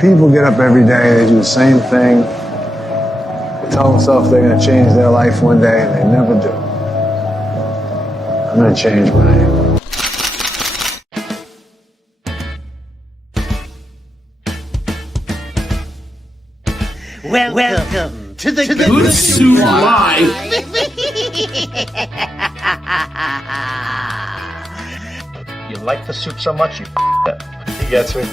People get up every day, they do the same thing. They tell themselves they're going to change their life one day, and they never do. I'm going to change my name. Welcome to the Good Soup Live. You like the soup so much, you up. He gets me.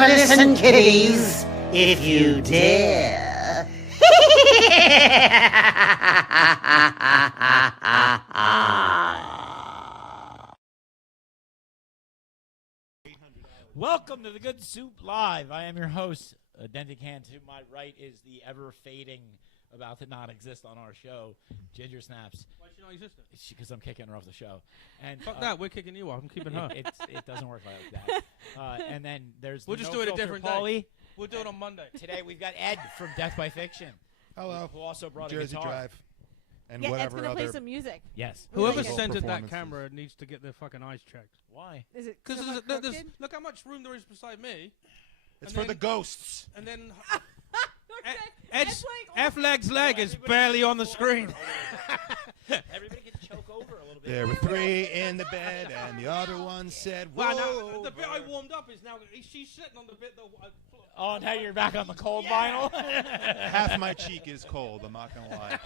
Listen, kiddies, if you dare. Welcome to the Good Soup Live. I am your host, dented. To my right is the ever-fading, about to not exist on our show, Ginger Snaps. Why is she not existent? Because I'm kicking her off the show. And fuck that, we're kicking you off. I'm keeping her. It doesn't work like that. And then there's we'll just do it a different day. We'll do it on Monday. Today we've got Ed from Death by Fiction. Hello. Who also brought Jersey a guitar. Drive. And yeah, whatever Ed's gonna other play some music. Yes. Whoever centered that camera needs to get their fucking eyes checked. Why? Is it because look how much room there is beside me. It's for the ghosts. And then Ed's F-Leg's leg is barely on the screen. Everybody can choke over a little bit. There were 3 in the bed, and the other one said, "Whoa." Well, now, the bit I warmed up is now she's sitting on the bit that. Oh, now you're back on the cold vinyl. Half my cheek is cold. I'm not gonna lie.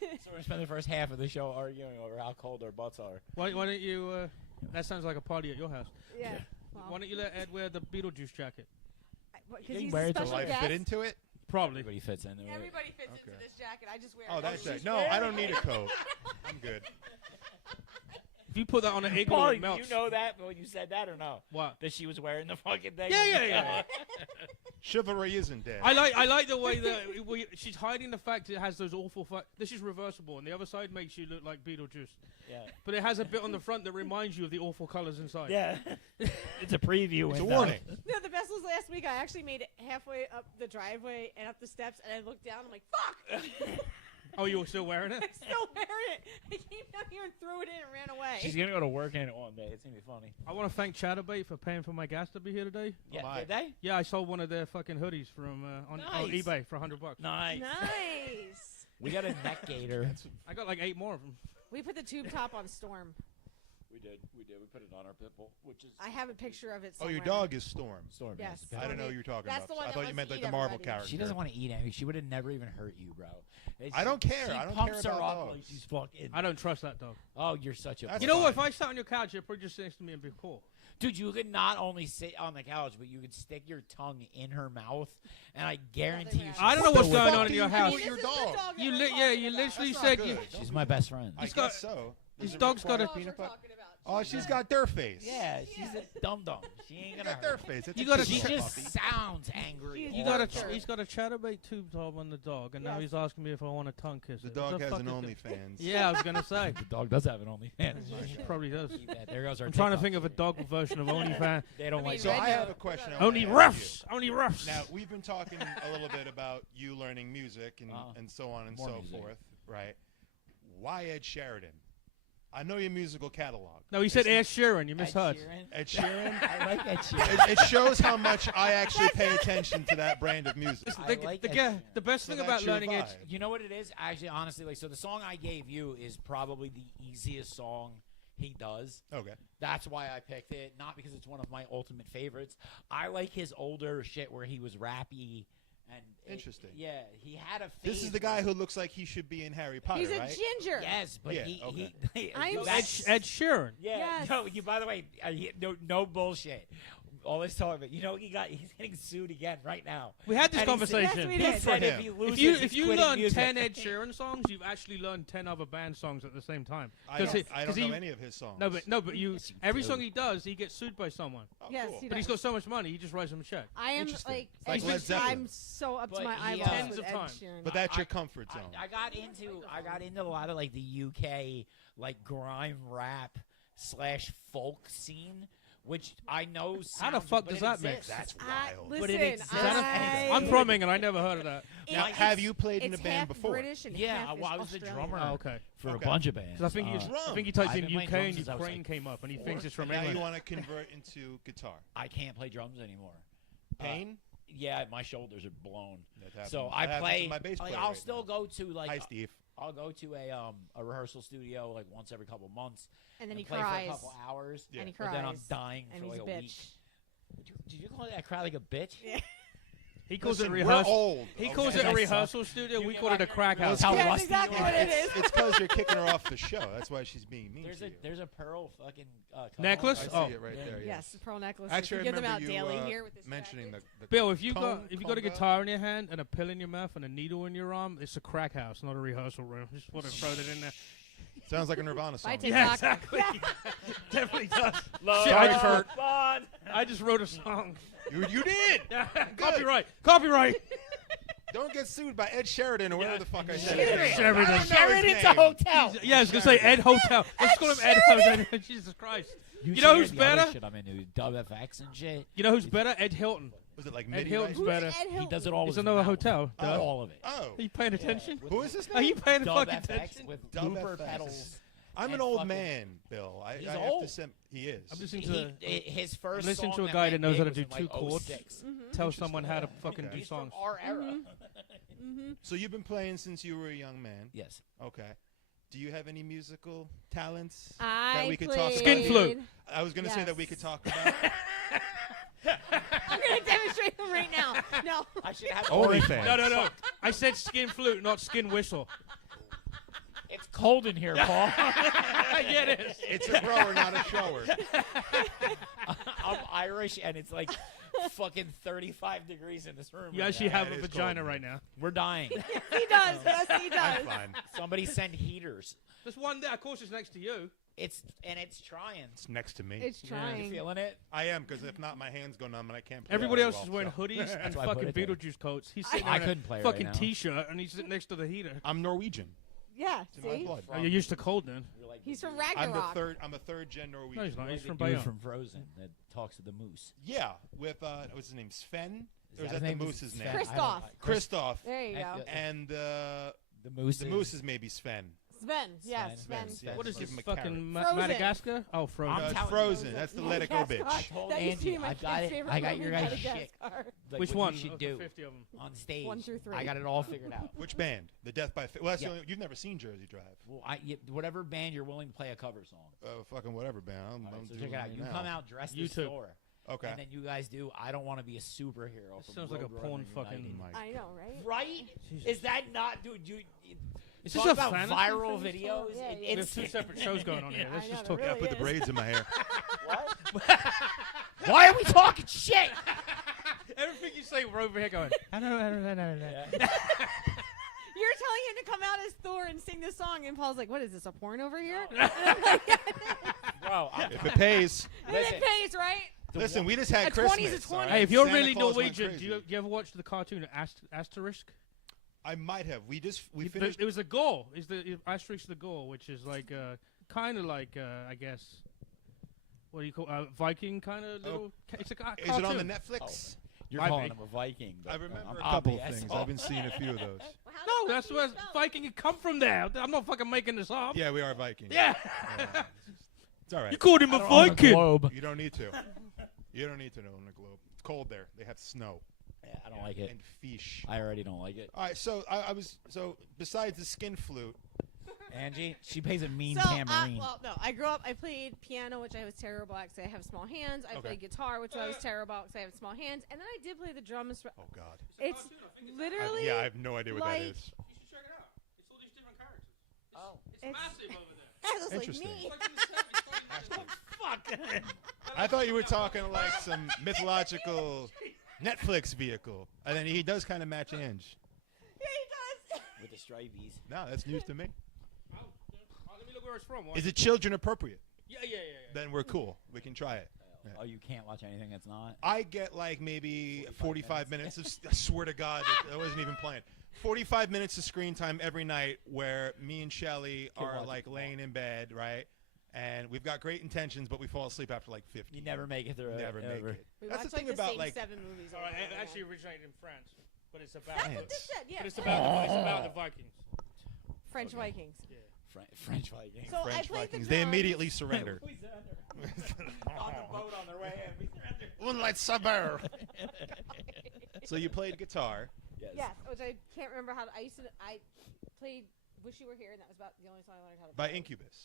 So we're gonna spend the first half of the show arguing over how cold our butts are. Why don't you? That sounds like a party at your house. Yeah. Well. Why don't you let Ed wear the Beetlejuice jacket? Because he's a special guest. Fit into it? Probably. Everybody fits into it. Everybody fits into this jacket. I just wear. Oh, that's it. No, I don't need a coat. I'm good. If you put that on an igloo, Paul, it melts. you know that when you said that or no? What? That she was wearing the fucking thing. Yeah. Chivalry isn't dead. I like the way that she's hiding the fact it has those awful. This is reversible, and the other side makes you look like Beetlejuice. Yeah. But it has a bit on the front that reminds you of the awful colors inside. Yeah. It's a preview. It's a warning. No, the best was last week. I actually made it halfway up the driveway and up the steps, and I looked down. I'm like, fuck. Oh, you were still wearing it? I'm still wearing it. I came down here and threw it in and ran away. She's going to go to work in it one day. It's going to be funny. I want to thank Chatterbait for paying for my gas to be here today. Yeah, did they? Yeah, I sold one of their fucking hoodies from on eBay for $100. Nice. Nice. We got a neck gator. I got like 8 more of them. We put the tube top on Storm. We did. We put it on our pit bull, which is. I have a picture of it Oh, somewhere. your dog is Storm. Storm. Yes. I don't know who you're talking That's about. the one I that thought you wants meant to like eat the Marvel everybody. character. She doesn't want to eat anything. She would have never even hurt you, bro. I don't care. She I don't pumps care her about up dogs. like she's fucking. I don't trust that dog. Oh, you're such a. That's You know what? If fine. I sat on your couch, you'd probably just sit next to me and be cool. Dude, you could not only sit on the couch, but you could stick your tongue in her mouth, and I guarantee you. I don't know what's going on in your do house. with your dog? You literally That's said not you. good. She's my best friend. I guess so. This Does it dog's got require a- peanut butter. Oh, she's got dirt face. Yeah, she's a dum dum. She ain't She's gonna got hurt. dirt face. It's You a gotta- kid's She just puppy. sounds angry. You got a- He's got a Chatterbait tube top on the dog, and now Yes. he's asking me if I want a tongue kiss. The it. dog What the has fuck an is it? OnlyFans. Yeah, I was gonna say. The dog does have an OnlyFans. He probably does. Keep that. There goes our I'm trying to TikTok. think of a dog version of OnlyFans. They don't like So that. I have a question. I Only wanna ask roughs. Only roughs. you. Now we've been talking a little bit about you learning music and so on and More so music. forth, right? Why Ed Sheridan? I know your musical catalog. No, he said Ed Sheeran. You Ed misheard. Sheeran? Ed Sheeran. I like Ed Sheeran. It shows how much I actually pay attention to that brand of music. I like Ed Sheeran. The best thing So about that's your learning Ed. vibe. You know what it is? Actually, honestly, like, so the song I gave you is probably the easiest song he does. Okay. That's why I picked it, not because it's one of my ultimate favorites. I like his older shit where he was rappy and Interesting. Yeah, he had a. This is the guy who looks like he should be in Harry Potter, He's a right? ginger. Yes, but Yeah, he I'm yo, Ed Sheeran. yeah. Yes. No, you. By the way, no bullshit. All this talk about, he's getting sued again right now. We had this And he said- conversation. Yes, we He did. said For if him. he loses, If you he's quitting learn music. 10 Ed Sheeran songs, you've actually learned 10 other band songs at the same time. I don't, I don't know he- any of his songs. No, but you. Yes, you Every do. song he does, he gets sued by someone. Oh, Yes, cool. he But he's got so much money, he just writes them a check. I am Interesting. like, Like Ed Led Sheeran, Zeppelin. I'm so up to But my he, eyeballs Tens with of Ed times. Sheeran. But that's your comfort zone. I got into a lot of like the UK like grime rap / folk scene, which I know. How the sounds- fuck but does it that mix? exists. That's wild. Listen, But it exists. I'm from England. I never heard of that. Now, it's- have you played in a it's band half before? British and Yeah, half well, I was the Australian. drummer Oh, okay. for Okay. a bunch of bands. 'Cause I think he typed I've in been playing UK drums and since I was, Ukraine like, came up, and he thinks it's from Now you England. want to convert into guitar. I can't play drums anymore. Pain? Yeah, my shoulders are blown. That happens- So that I happens play. to my bass Like, player I'll right still now. go to like Hi, Steve. I'll go to a rehearsal studio like once every couple months And then he play cries. for a couple hours. And he But then I'm cries. dying And for he's like a a week. bitch. Did you call that cry like a bitch? Yeah. He calls Listen, it we're rehearsal. old. He okay? calls it a I suck. rehearsal studio. You We get call it a like- crack Well, house. it's how That's rusty exactly you what are. it is. It's because you're kicking her off the show. That's why she's being mean There's to a you. there's a pearl fucking Necklace? I see Oh. it right there. Yeah. Yes, the pearl necklace. Actually, we I give them remember out you daily here with this mentioning jacket. the Bill, if you cone- got a conga? guitar in your hand and a pill in your mouth and a needle in your arm, it's a crack house, not a rehearsal room. Just want to throw that in there. Sounds like a Nirvana song. Bye, TikTok. Yeah, exactly. Definitely does. Love Shit, I just wrote. fun. I just wrote a song. You did. Copyright. Copyright. Don't get sued by Ed Sheridan or whatever the fuck I said. Sheridan. Sheridan. I don't know his Sheridan's a name. hotel. Yeah, I was gonna say Ed Hotel. Let's call him Ed Hotel. Jesus Christ. You should know hear who's the other better? Shit I'm into Dub FX and shit. You know who's better? Ed Hilton. Was it like Ed MIDI? Hilton's Who's better. Ed Hilton? He does it all. He's with another his mouth. hotel. Duh. All of it. Oh. Are you paying attention? Who is this Are name? you paying Dub fucking FX attention? with Dub looper FX. pedals. I'm an and old fucking- man, Bill. He's I have old. to say he is. I'm listening to His first listening song to a that guy went that knows big how to was do in, like, two chords. 06. tell someone how to fucking Okay. do He's songs. from our era. So you've been playing since you were a young man. Yes. Okay. Do you have any musical talents I that we could talk played- about? Skin flute. I was going to say that we Yes. could talk about. I'm going to demonstrate them right now. No. I should have OnlyFans. No. I said skin flute, not skin whistle. It's cold in here, Paul. Yeah, it is. It's a grower, not a shower. I'm Irish, and it's like fucking 35 degrees in this room. You right actually now. have it a is vagina cold. right now. We're dying. He does. Yes, he does. I'm fine. Somebody send heaters. There's one there, of course, it's next to you. It's trying. It's next to me. It's You trying. feeling it? I am, because if not, my hands go numb and I can't play. Everybody very else is well, wearing so. hoodies and why I put fucking it there. Beetlejuice coats. He's sitting I there in couldn't play a right fucking now. t-shirt and he's sitting next to the heater. I'm Norwegian. Yeah, It's in my see? blood. Oh, you're used to cold then. You're like He's the from dude- Ragnarok. I'm a third gen Norwegian. No, he's not. you're He's like from the dude Bayonne. from Frozen that talks to the moose. Yeah, with what's his name? Sven? Or is his that the name? moose's name? Sven? I don't Kristoff. know. Christoph. There you And, go. And The moose. the moose is maybe Sven. Sven. Yes, Sven. Sven. Sven. What is Give this, him a carrot. fucking Frozen. Madagascar? Oh, Frozen. I'm It's telling you. Frozen. That's the Let It Go Madagascar. I bitch. told That used to be Angie, my I got it. favorite I got movie, your guys' shit. Madagascar. Like, Which what one? you should of do the 50 of them. on stage. 1 through 3. I got it all figured out. Which band? The Death by Well, that's Yeah. the only, you've never seen Jersey Drive. Well, whatever band you're willing to play a cover song. Fucking whatever band. I'm All right, so doing check it out. right You now. come out dressed as YouTube. Thor. Okay. And then you guys do I Don't Want to Be a Superhero. This from sounds like a Roadrunner porn United. fucking- My I know, right? Right? Jesus. Is that not, dude? You Is talk this a about fantasy viral from each videos. one? Yeah, yeah. We have two separate shows going on here. I Let's know, just there talk really I put the is. braids in my hair. Why are we talking shit? Everything you say, we're over here going. I don't know. You're telling him to come out as Thor and sing this song, and Paul's like, "What is this? A porn over here?" And I'm like, Bro, If it pays. and Listen. it pays, right? Listen, we just had A 20's a Christmas. 20. all Hey, right? if you're Santa really Claus went Norwegian, do crazy. you ever watch the cartoon Asterisk? I might have. We It finished. was the goal. Is the Asterisk the goal, which is like kind of like I guess what do you call Viking kind of little. It's a Is it on the cartoon. Netflix? You're Might calling be. him a Viking. But I remember I'm a couple the of things. asshole. I've been seeing a few of those. Well, how No, the that's fuck do where you spell it? Viking can come from there. I'm not fucking making this up. Yeah, we are Vikings. Yeah. Yeah. It's all right. You called him a I don't own the Viking. globe. You don't need to. You don't need to know on the globe. It's cold there. They have snow Yeah, I don't like it. and fish. I already don't like it. All right, so I was besides the skin flute. Angie, she plays a mean So, tambourine. well, no, I grew up. I played piano, which I was terrible at because I have small hands. I Okay. played guitar, which I was terrible at because I have small hands. And then I did play the drums. Oh God. It's literally. I have no idea what that like- is. You should check it out. It's all these different characters. Oh. It's It's- massive over there. That was like Interesting. me. It's like in the 70s, Fuck. I thought you were talking like some mythological Netflix vehicle, and then he does kind of match Ange. Yeah, he does. With the stripies. No, that's news to me. Let me look where it's from. Is it children appropriate? Yeah. Then we're cool. We can try it. Yeah. Oh, you can't watch anything that's not? I get like maybe 45 minutes of, I swear to God, I wasn't even playing. 45 minutes of screen time every night where me and Shelly are watch like it. laying in bed, right? And we've got great intentions, but we fall asleep after like 50. You never make it through it. Never make ever. it. We That's watched the thing like the about same like 7 movies. All over right, and it over actually again. originated in France, but it's about. That's France. what this said. Yeah. But it's about the Vikings. French Vikings. French Vikings. So I French played Vikings. the They drums. immediately surrender. We surrender. On the boat on their way in. We surrender. Moonlight summer. So you played guitar. Yes, which I can't remember how to. I played "Wish You Were Here," and that was about the only song I learned how to By play. Incubus.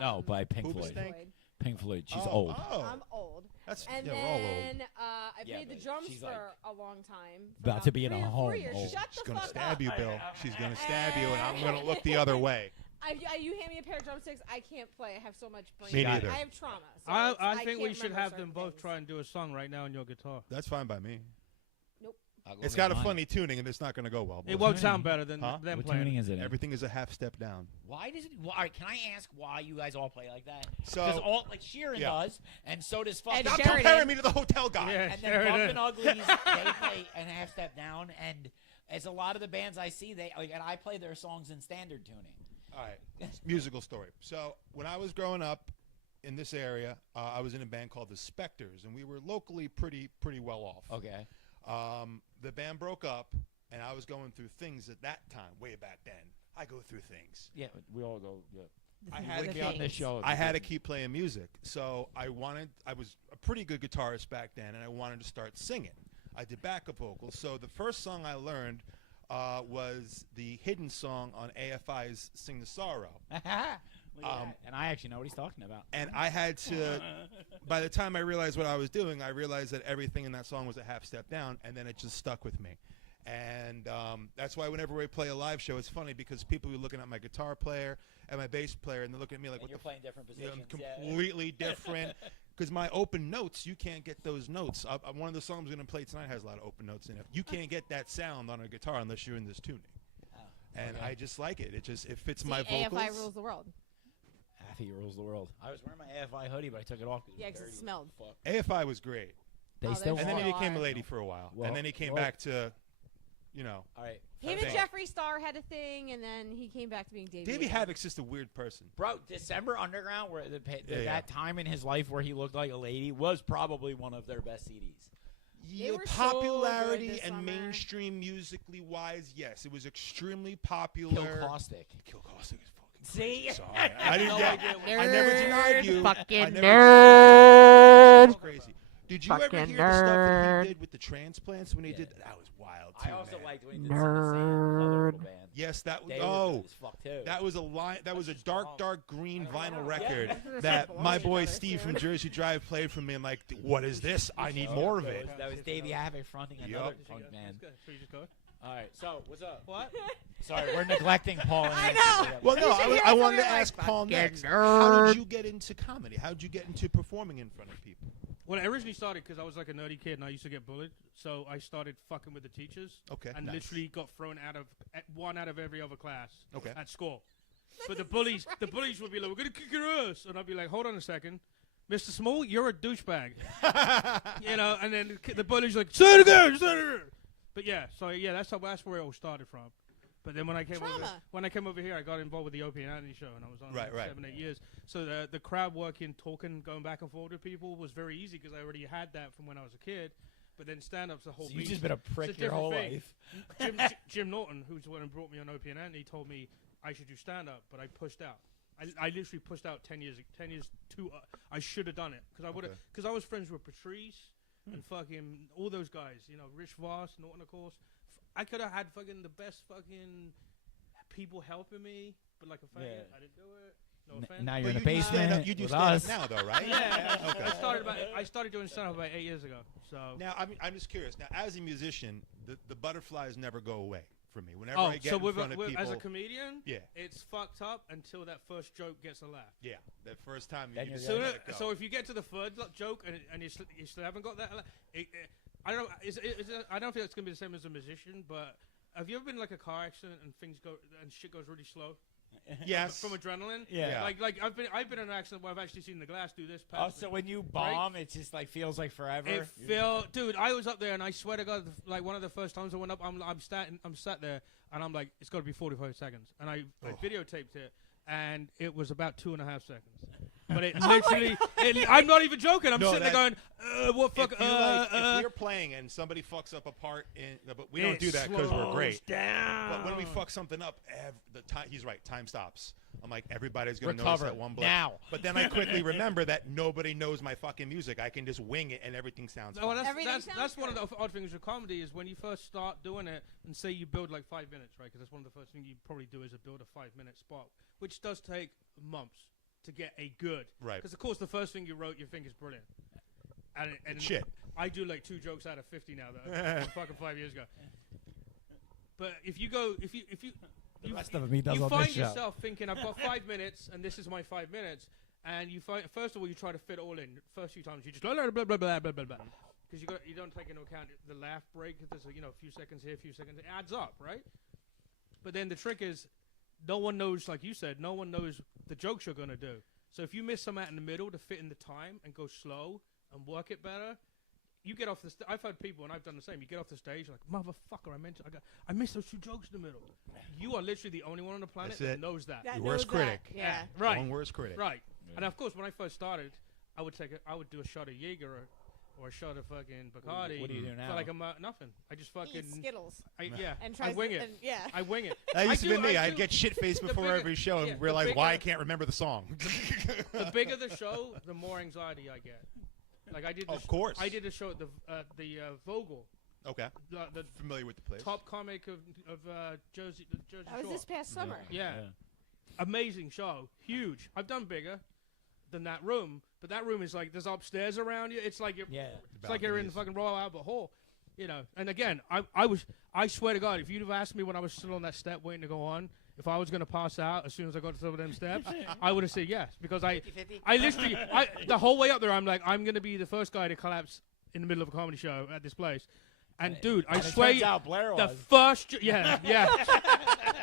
No, by Pink Hoobastank? Floyd. Floyd. Pink Floyd. She's Oh, old. Oh, I'm old. that's And yeah, we're all old. then I Yeah, played the but drums she's for like a long time. for about to be in 3 a or 4 home years. old. Shut She's the gonna fuck stab up. you, Bill. She's gonna stab you, and I'm gonna look the other way. You hand me a pair of drumsticks, I can't play. I have so much brain. Me damage. neither. I have trauma. So I I think can't we should remember have certain them both things. try and do a song right now on your guitar. That's fine by me. I'll go It's get got a mine. funny tuning, and it's not gonna go well. It boys. won't tuning? sound better than Huh? them What playing. tuning is it in? Everything is a half step down. Why does it? Why, can I ask why you guys all play like that? So- Because all like Sheeran Yeah. does, and so does fucking. And Stop Sheridan. comparing me to the hotel guy. Yeah, And then Sheridan. Bumpin' Uglies, they play and half step down, and as a lot of the bands I see, they like, and I play their songs in standard tuning. All right, musical story. So when I was growing up in this area, I was in a band called the Spectres, and we were locally pretty well off. Okay. The band broke up, and I was going through things at that time, way back then. I go through things. Yeah, we all go. Yeah. I You had wouldn't to be on keep, this show. if I you had to didn't. keep playing music. So I was a pretty good guitarist back then, and I wanted to start singing. I did backup vocals. So the first song I learned was the hidden song on AFI's Sing the Sorrow. Look at that. And I actually know what he's talking about. And I had to, by the time I realized what I was doing, I realized that everything in that song was a half step down, and then it just stuck with me. And that's why whenever we play a live show, it's funny because people are looking at my guitar player and my bass player, and they're looking at me like, And what you're the playing different you know, positions. I'm yeah. completely different. Because my open notes, you can't get those notes. One of the songs I'm going to play tonight has a lot of open notes in it. You can't get that sound on a guitar unless you're in this tuning. And okay. I just like it. It fits See, my vocals. AFI rules the world. AFI rules the world. I was wearing my AFI hoodie, but I took it off. Yeah, it 'cause it was smelled. dirty as fuck. AFI was great. They Oh, still they're And then so he became a are. lady for a while. Well, and then he came well- back to, you know. All right. Him Thank- and Jeffree Star had a thing, and then he came back to being Davey. Davey again. Havoc's just a weird person. Bro, December Underground, where Yeah. that time in his life where he looked like a lady, was probably one of their best CDs. Yeah, were so popularity good this and summer. mainstream musically wise, yes, it was extremely Kill popular. Caustic. Kill Caustic is fucking See? crazy. Sorry. I didn't No get. idea. I never denied you. Fucking I never nerd. It's crazy. Did you ever hear Fucking the stuff that nerd. he did with the transplants when he Yeah. did? That was wild too, I also man. liked when he did Sing the Sand, another little band. Yes, that was. They were Oh, good as fuck too. that was a line. That was a dark green vinyl record Yeah. that my boy Together, Steve too. from Jersey Drive played for me. And like, what is this? I need more of it. That was Davey Havoc fronting another Yup. punk band. So you just go. All right, so what's up? What? Sorry, we're neglecting Paul. And I Angie. know. Well, no, You should hear I us wanted to when we're ask like, Paul "Fucking next. How nerd." did you get into comedy? How did you get into performing in front of people? Well, I originally started because I was like a nerdy kid and I used to get bullied. So I started fucking with the teachers. Okay, And nice. literally got thrown one out of every other class. Okay. At school. But the bullies would be like, "We're gonna kick your ass," and I'd be like, "Hold on a second, Mr. Small, you're a douchebag." You know, and then the bullies like, "Say it again, say it again." But yeah, so yeah, that's where it all started from. But then when I came over here, I got involved with the Opie and Anthony show, and I was on Right, for right. 7-8 years. So the crowd working, talking, going back and forth with people was very easy because I already had that from when I was a kid. But then stand-up's a whole. So you've just been a prick It's a your whole different thing. life. Jim Norton, who's the one who brought me on OPNN, he told me I should do stand-up, but I pushed out. I literally pushed out 10 years too. I should have done it because I would have. Because I was friends with Patrice and fucking all those guys. You know, Rich Voss, Norton, of course. I could have had fucking the best fucking people helping me, but like a fan, I didn't do it. No offense. Now you're in But the basement. You do with stand us. up now, though, right? Yeah, Okay. I started doing stand-up about 8 years ago. So Now, I'm just curious. Now, as a musician, the butterflies never go away from me. Whenever I get so in front of people, as a comedian, yeah, it's fucked up until that first joke gets a laugh. yeah, that first time Then you you're just So, let it go. so if you get to the third joke and you still haven't got that, I don't know. I don't feel it's gonna be the same as a musician, but have you ever been in, like, a car accident and shit goes really slow? Yes. From adrenaline. Yeah. Like I've been in an accident where I've actually seen the glass do this. Oh, past so me. when you bomb, it just like feels like forever. It felt, dude. I was up there, and I swear to God, like one of the first times I went up, I'm sat there, and I'm like, it's got to be 45 seconds, and I videotaped it, and it was about 2.5 seconds. But it literally, I'm not even joking. I'm sitting there going, what fuck? If we're playing and somebody fucks up a part, but we don't do that because we're great. Down. But when we fuck something up, he's right. Time stops. I'm like, everybody's gonna notice Recover that one blip. now. But then I quickly remember that nobody knows my fucking music. I can just wing it and everything sounds No, fine. that's one of the odd things with comedy is when you first start doing it and say you build like 5 minutes, right? Because that's one of the first things you probably do is build a 5-minute spot, which does take months to get a good. Right. Because of course the first thing you wrote you think is brilliant. And Shit. I do like 2 jokes out of 50 now that fucking 5 years ago. But if you go, if you The rest of them he does you on find this show. yourself thinking, I've got 5 minutes, and this is my 5 minutes, and you find first of all you try to fit it all in. First few times you just blah blah blah blah blah blah blah, because you don't take into account the laugh break. If there's a few seconds here, a few seconds, it adds up, right? But then the trick is, no one knows, like you said, no one knows the jokes you're gonna do. So if you miss some out in the middle to fit in the time and go slow and work it better. You get off the stage. I've heard people, and I've done the same. You get off the stage, like, motherfucker, I missed those 2 jokes in the middle. You are literally the only one on the planet that knows that. Your worst critic. Yeah. Right. One worst critic. Right. Yeah. And of course, when I first started, I would do a shot of Jaeger or a shot of fucking Bacardi. What do you do now? For like nothing. I just fucking Eat Skittles. and try I wing it. yeah. I wing it. That used to be me. I I'd get shit-faced the before bigger- every show yeah, and the realize why I bigger- can't remember the song. The bigger the show, the more anxiety I get. Like I did. Of course. I did a show at the Vogel. Okay. The Familiar with the place. top comic of Jersey That was Shore. this past summer. Yeah. Amazing show. Huge. I've done bigger than that room, but that room is like there's upstairs around you. It's like you're it's like you're in the fucking Royal Albert Hall. You know. And again, I swear to God, if you'd have asked me when I was still on that step waiting to go on, if I was going to pass out as soon as I got to some of them steps, I would have said yes. Because I literally, the whole way up there, I'm like, I'm going to be the first guy to collapse in the middle of a comedy show at this place. And dude, I swear, turns out Blair the was. first, yeah.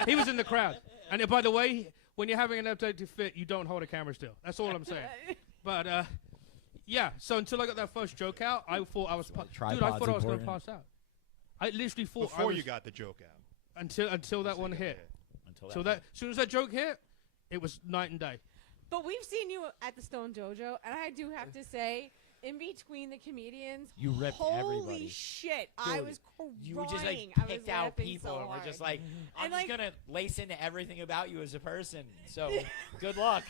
He was in the crowd. And by the way, when you're having an epileptic fit, you don't hold a camera still. That's all I'm saying. But, yeah, so until I got that first joke out, I thought I was, dude, I thought I was going to pass out. I literally thought Before you got the joke out. Until that one hit. So that as soon as that joke hit, it was night and day. But we've seen you at the Stone Dojo, and I do have to say, in between the comedians, You ripped holy everybody. shit, I was crying. You just like I was picked out laughing people so and were hard. just like, I'm And, just like- gonna lace into everything about you as a person. So good luck.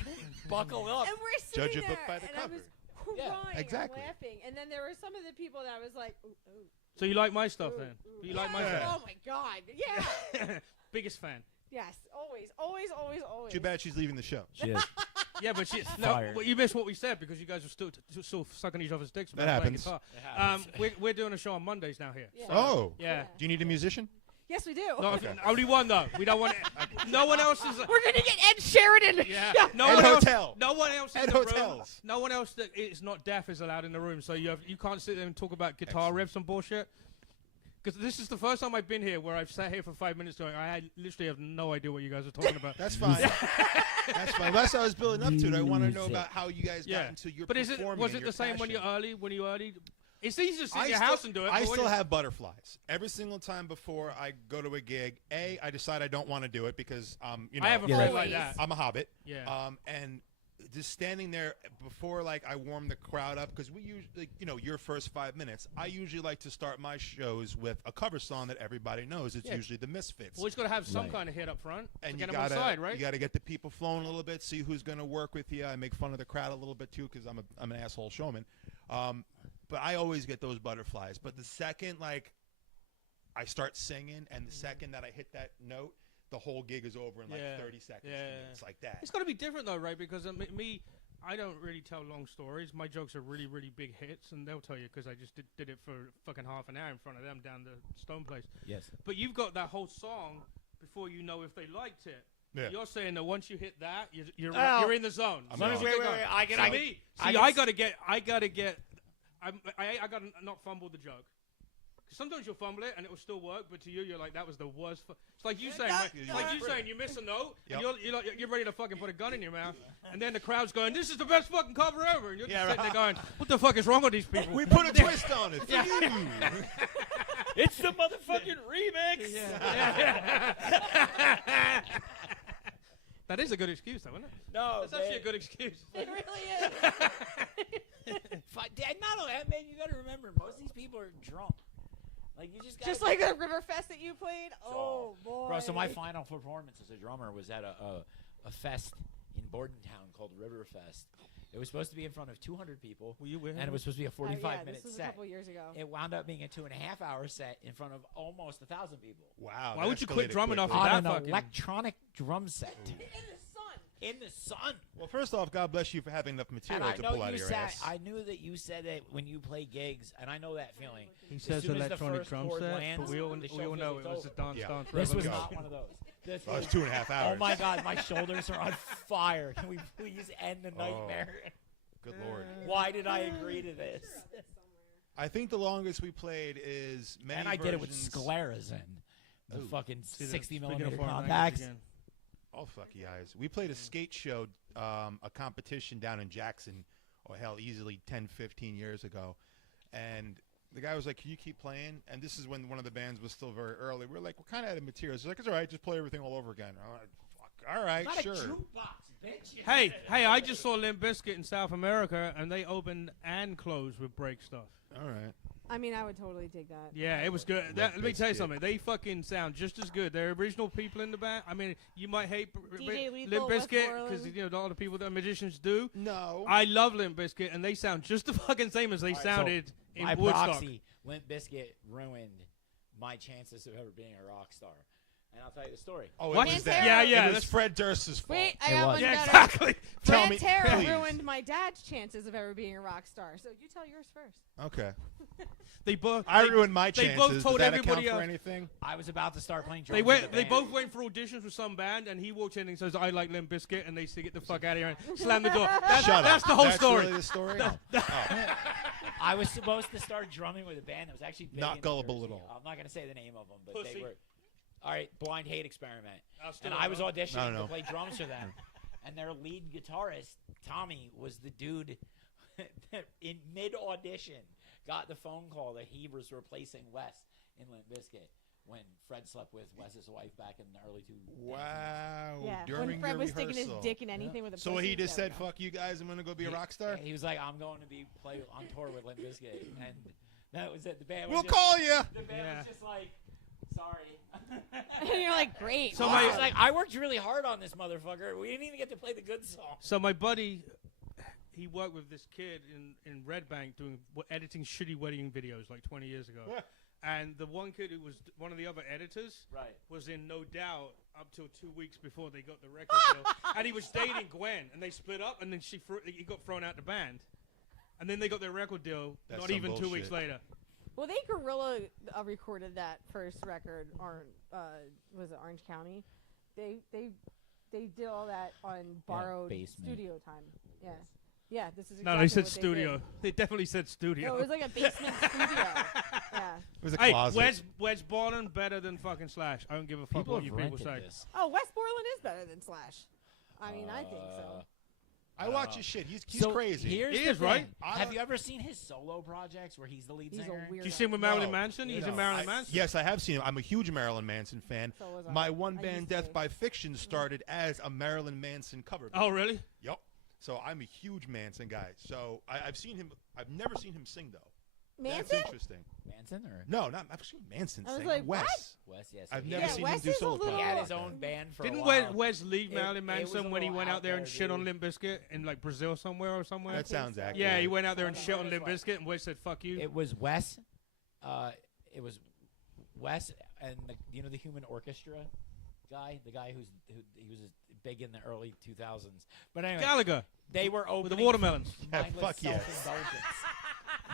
Buckle up. And we're sitting Judge a there, book by the and cover. I was crying exactly. and laughing. And then there were some of the people that I was like, ooh, ooh. So you like my stuff then? ooh. You like my Yeah. stuff? Oh my God, yeah. Biggest fan. Yes, always. Too bad she's leaving the show. Shit. Yeah, but Fired. well, you missed what we said because you guys were still sucking each other's dicks. That about playing happens. guitar. We're doing a show on Mondays now here. Yeah. So, Oh. yeah. Do you need a musician? Yes, we do. No, only one though. We don't want. No one else is. We're gonna get Ed Sheeran in the Yeah. show. No Ed one else. Hotel. No one else in Ed the room. Hotels. No one else that is not deaf is allowed in the room. So you can't sit there and talk about guitar riffs and bullshit. Because this is the first time I've been here where I've sat here for 5 minutes going, I literally have no idea what you guys are talking about. That's fine. That's fine. That's what I was building up to it. I want to know about how you guys Yeah. got into your But performing was and it your the same when passion. you're early? When you early? It's easy to sit in your house and do it. I but when still you- have butterflies. Every single time before I go to a gig, I decide I don't want to do it because, I have a Yeah. friend like Always. that. I'm a hobbit. Yeah. And just standing there before like I warm the crowd up, because we usually, your first 5 minutes, I usually like to start my shows with a cover song that everybody knows. It's usually the Misfits. Well, it's got to have some kind of hit up front and to you get them on gotta, side, right? You got to get the people flowing a little bit, see who's going to work with you. I make fun of the crowd a little bit too, because I'm an asshole showman. But I always get those butterflies. But the second I start singing, and the second that I hit that note, the whole gig is over in 30 seconds. Yeah. It's like that. It's got to be different though, right? Because I don't really tell long stories. My jokes are really, really big hits, and they'll tell you because I just did it for fucking half an hour in front of them down the Stone Place. Yes. But you've got that whole song before you know if they liked it. Yeah. You're saying that once you hit that, you're in the zone. Wait. I gotta not fumble the joke. Sometimes you'll fumble it and it will still work, but to you, you're like, that was the worst. It's like you saying, you miss a note, and you're ready to fucking put a gun in your mouth, and then the crowd's going, "This is the best fucking cover ever," and you're just sitting there going, "What the fuck is wrong with these people?" We put a twist on it. It's the motherfucking remix. That is a good excuse, though, isn't it? No, that's actually a good excuse. It really is. Not only that, man, you got to remember, most of these people are drunk. Like you just like the Riverfest that you played. Oh boy, bro! So my final performance as a drummer was at a fest in Bordentown called Riverfest. It was supposed to be in front of 200 people, and it was supposed to be a 45-minute this was set. A couple years ago. It wound up being a 2.5-hour set in front of almost 1,000 people. Wow! Why would you quit drumming off of on that an fucking electronic drum set? In the sun. Well, first off, God bless you for having enough material to pull out of your ass. I knew that you said that when you play gigs, and I know that feeling. He says electronic drum set, but we all know it was a dance dance. This was not one of those. This was 2.5 hours. Oh my God, my shoulders are on fire. Can we please end the nightmare? Good Lord. Why did I agree to this? I think the longest we played is many And I did it with scleras in the fucking 60mm compacts. Oh, fuck you guys. We played a skate show, a competition down in Jackson, or hell, easily 10, 15 years ago. And the guy was like, "Can you keep playing?" And this is when one of the bands was still very early. We were like, "We're kind of out of materials." He's like, "It's all right, just play everything all over again." I'm like, "Fuck, all right, Not sure." a jukebox, bitch. Hey, I just saw Limp Bizkit in South America, and they opened and closed with break stuff. All right. I mean, I would totally take that. Yeah, it was good. Let me tell you something. They fucking sound just as good. They're original people in the band. I mean, you might hate Limp Bizkit because all the people that magicians do. No. I love Limp Bizkit, and they sound just the fucking same as they sounded in Woodstock. Proxy, Limp Bizkit ruined my chances of ever being a rock star. And I'll tell you the story. Oh, what? It was that. Yeah. It was Fred Durst's fault. Wait, I got one better. Exactly. Fred Terra ruined my dad's chances of ever being a rock star. So you tell yours first. Okay. I ruined my chances. They both told Does that everybody account for else. anything? I was about to start playing drums. They both went for auditions with some band, and he walked in and says, "I like Limp Bizkit," and they say, "Get the fuck out of here!" and slam the door. That's the whole story. Really the story? I was supposed to start drumming with a band that was actually big not gullible at all. all. I'm not going to say the name of them, but Pussy. they were. All right, Blind Hate Experiment. And know. I was auditioning No. to play drums for them. And their lead guitarist, Tommy, was the dude that in mid-audition got the phone call that he was replacing Wes in Limp Bizkit when Fred slept with Wes's wife back in the early 2000s. Wow. Yeah, During when Fred your was sticking his rehearsal. dick in anything with a So pussy, he just there said, we go. "Fuck you guys, I'm going to go be a rock star"? He was like, I'm going to be play on tour with Limp Bizkit. And that was it. The band was We'll just, call you. The band was just like, sorry. And you're like, great. So I was like, I worked really hard on this motherfucker. We didn't even get to play the good song. So my buddy, he worked with this kid in Red Bank editing shitty wedding videos like 20 years ago. And the one kid who was one of the other editors was in No Doubt up till 2 weeks before they got the record deal. And he was dating Gwen, and they split up, and then he got thrown out the band. And then they got their record deal That's not some even 2 weeks bullshit. later. Well, they guerrilla recorded that first record, or was it Orange County? They did all that on borrowed basement. studio time. Yeah. Yeah, this is exactly No, they said what studio. did. They definitely said studio. No, it was like a basement studio. Yeah. It was a Hey, closet. Wes Borland better than fucking Slash. I don't give a fuck People what have you people rented say. this. Oh, Wes Borland is better than Slash. I mean, I think so. I watch his shit. He's So crazy. Here's He the is, right? thing. Have you ever seen his solo projects where he's the lead He's singer? a weird. Did you see him with Marilyn No. Manson? He was in No. Marilyn Manson. Yes, I have seen him. I'm a huge Marilyn Manson fan. So was I. My I one band, used to Death be. by Fiction, started as a Marilyn Manson cover band. Oh, really? Yep. So I'm a huge Manson guy. So I've seen him. I've never seen him sing though. Manson? That's interesting. Manson or No, not I've seen Manson I was sing. like, Wes. what? Wes? Yes. I've he never Yeah, seen Wes him do is a solo little- He pop. had his own band for Didn't a while. Wes leave It- Marilyn it was Manson a when he little went out out there and there, shit on dude. Limp Bizkit in like Brazil somewhere or somewhere? That sounds accurate. Yeah, he went out there and Well, shit on guess Limp what? Bizkit, and Wes said, "Fuck you." It was Wes. It was Wes and the Human Orchestra guy, the guy he was big in the early 2000s. But anyway, Gallagher they were opening with the watermelons. Yeah, Mindless fuck yes. self-indulgence.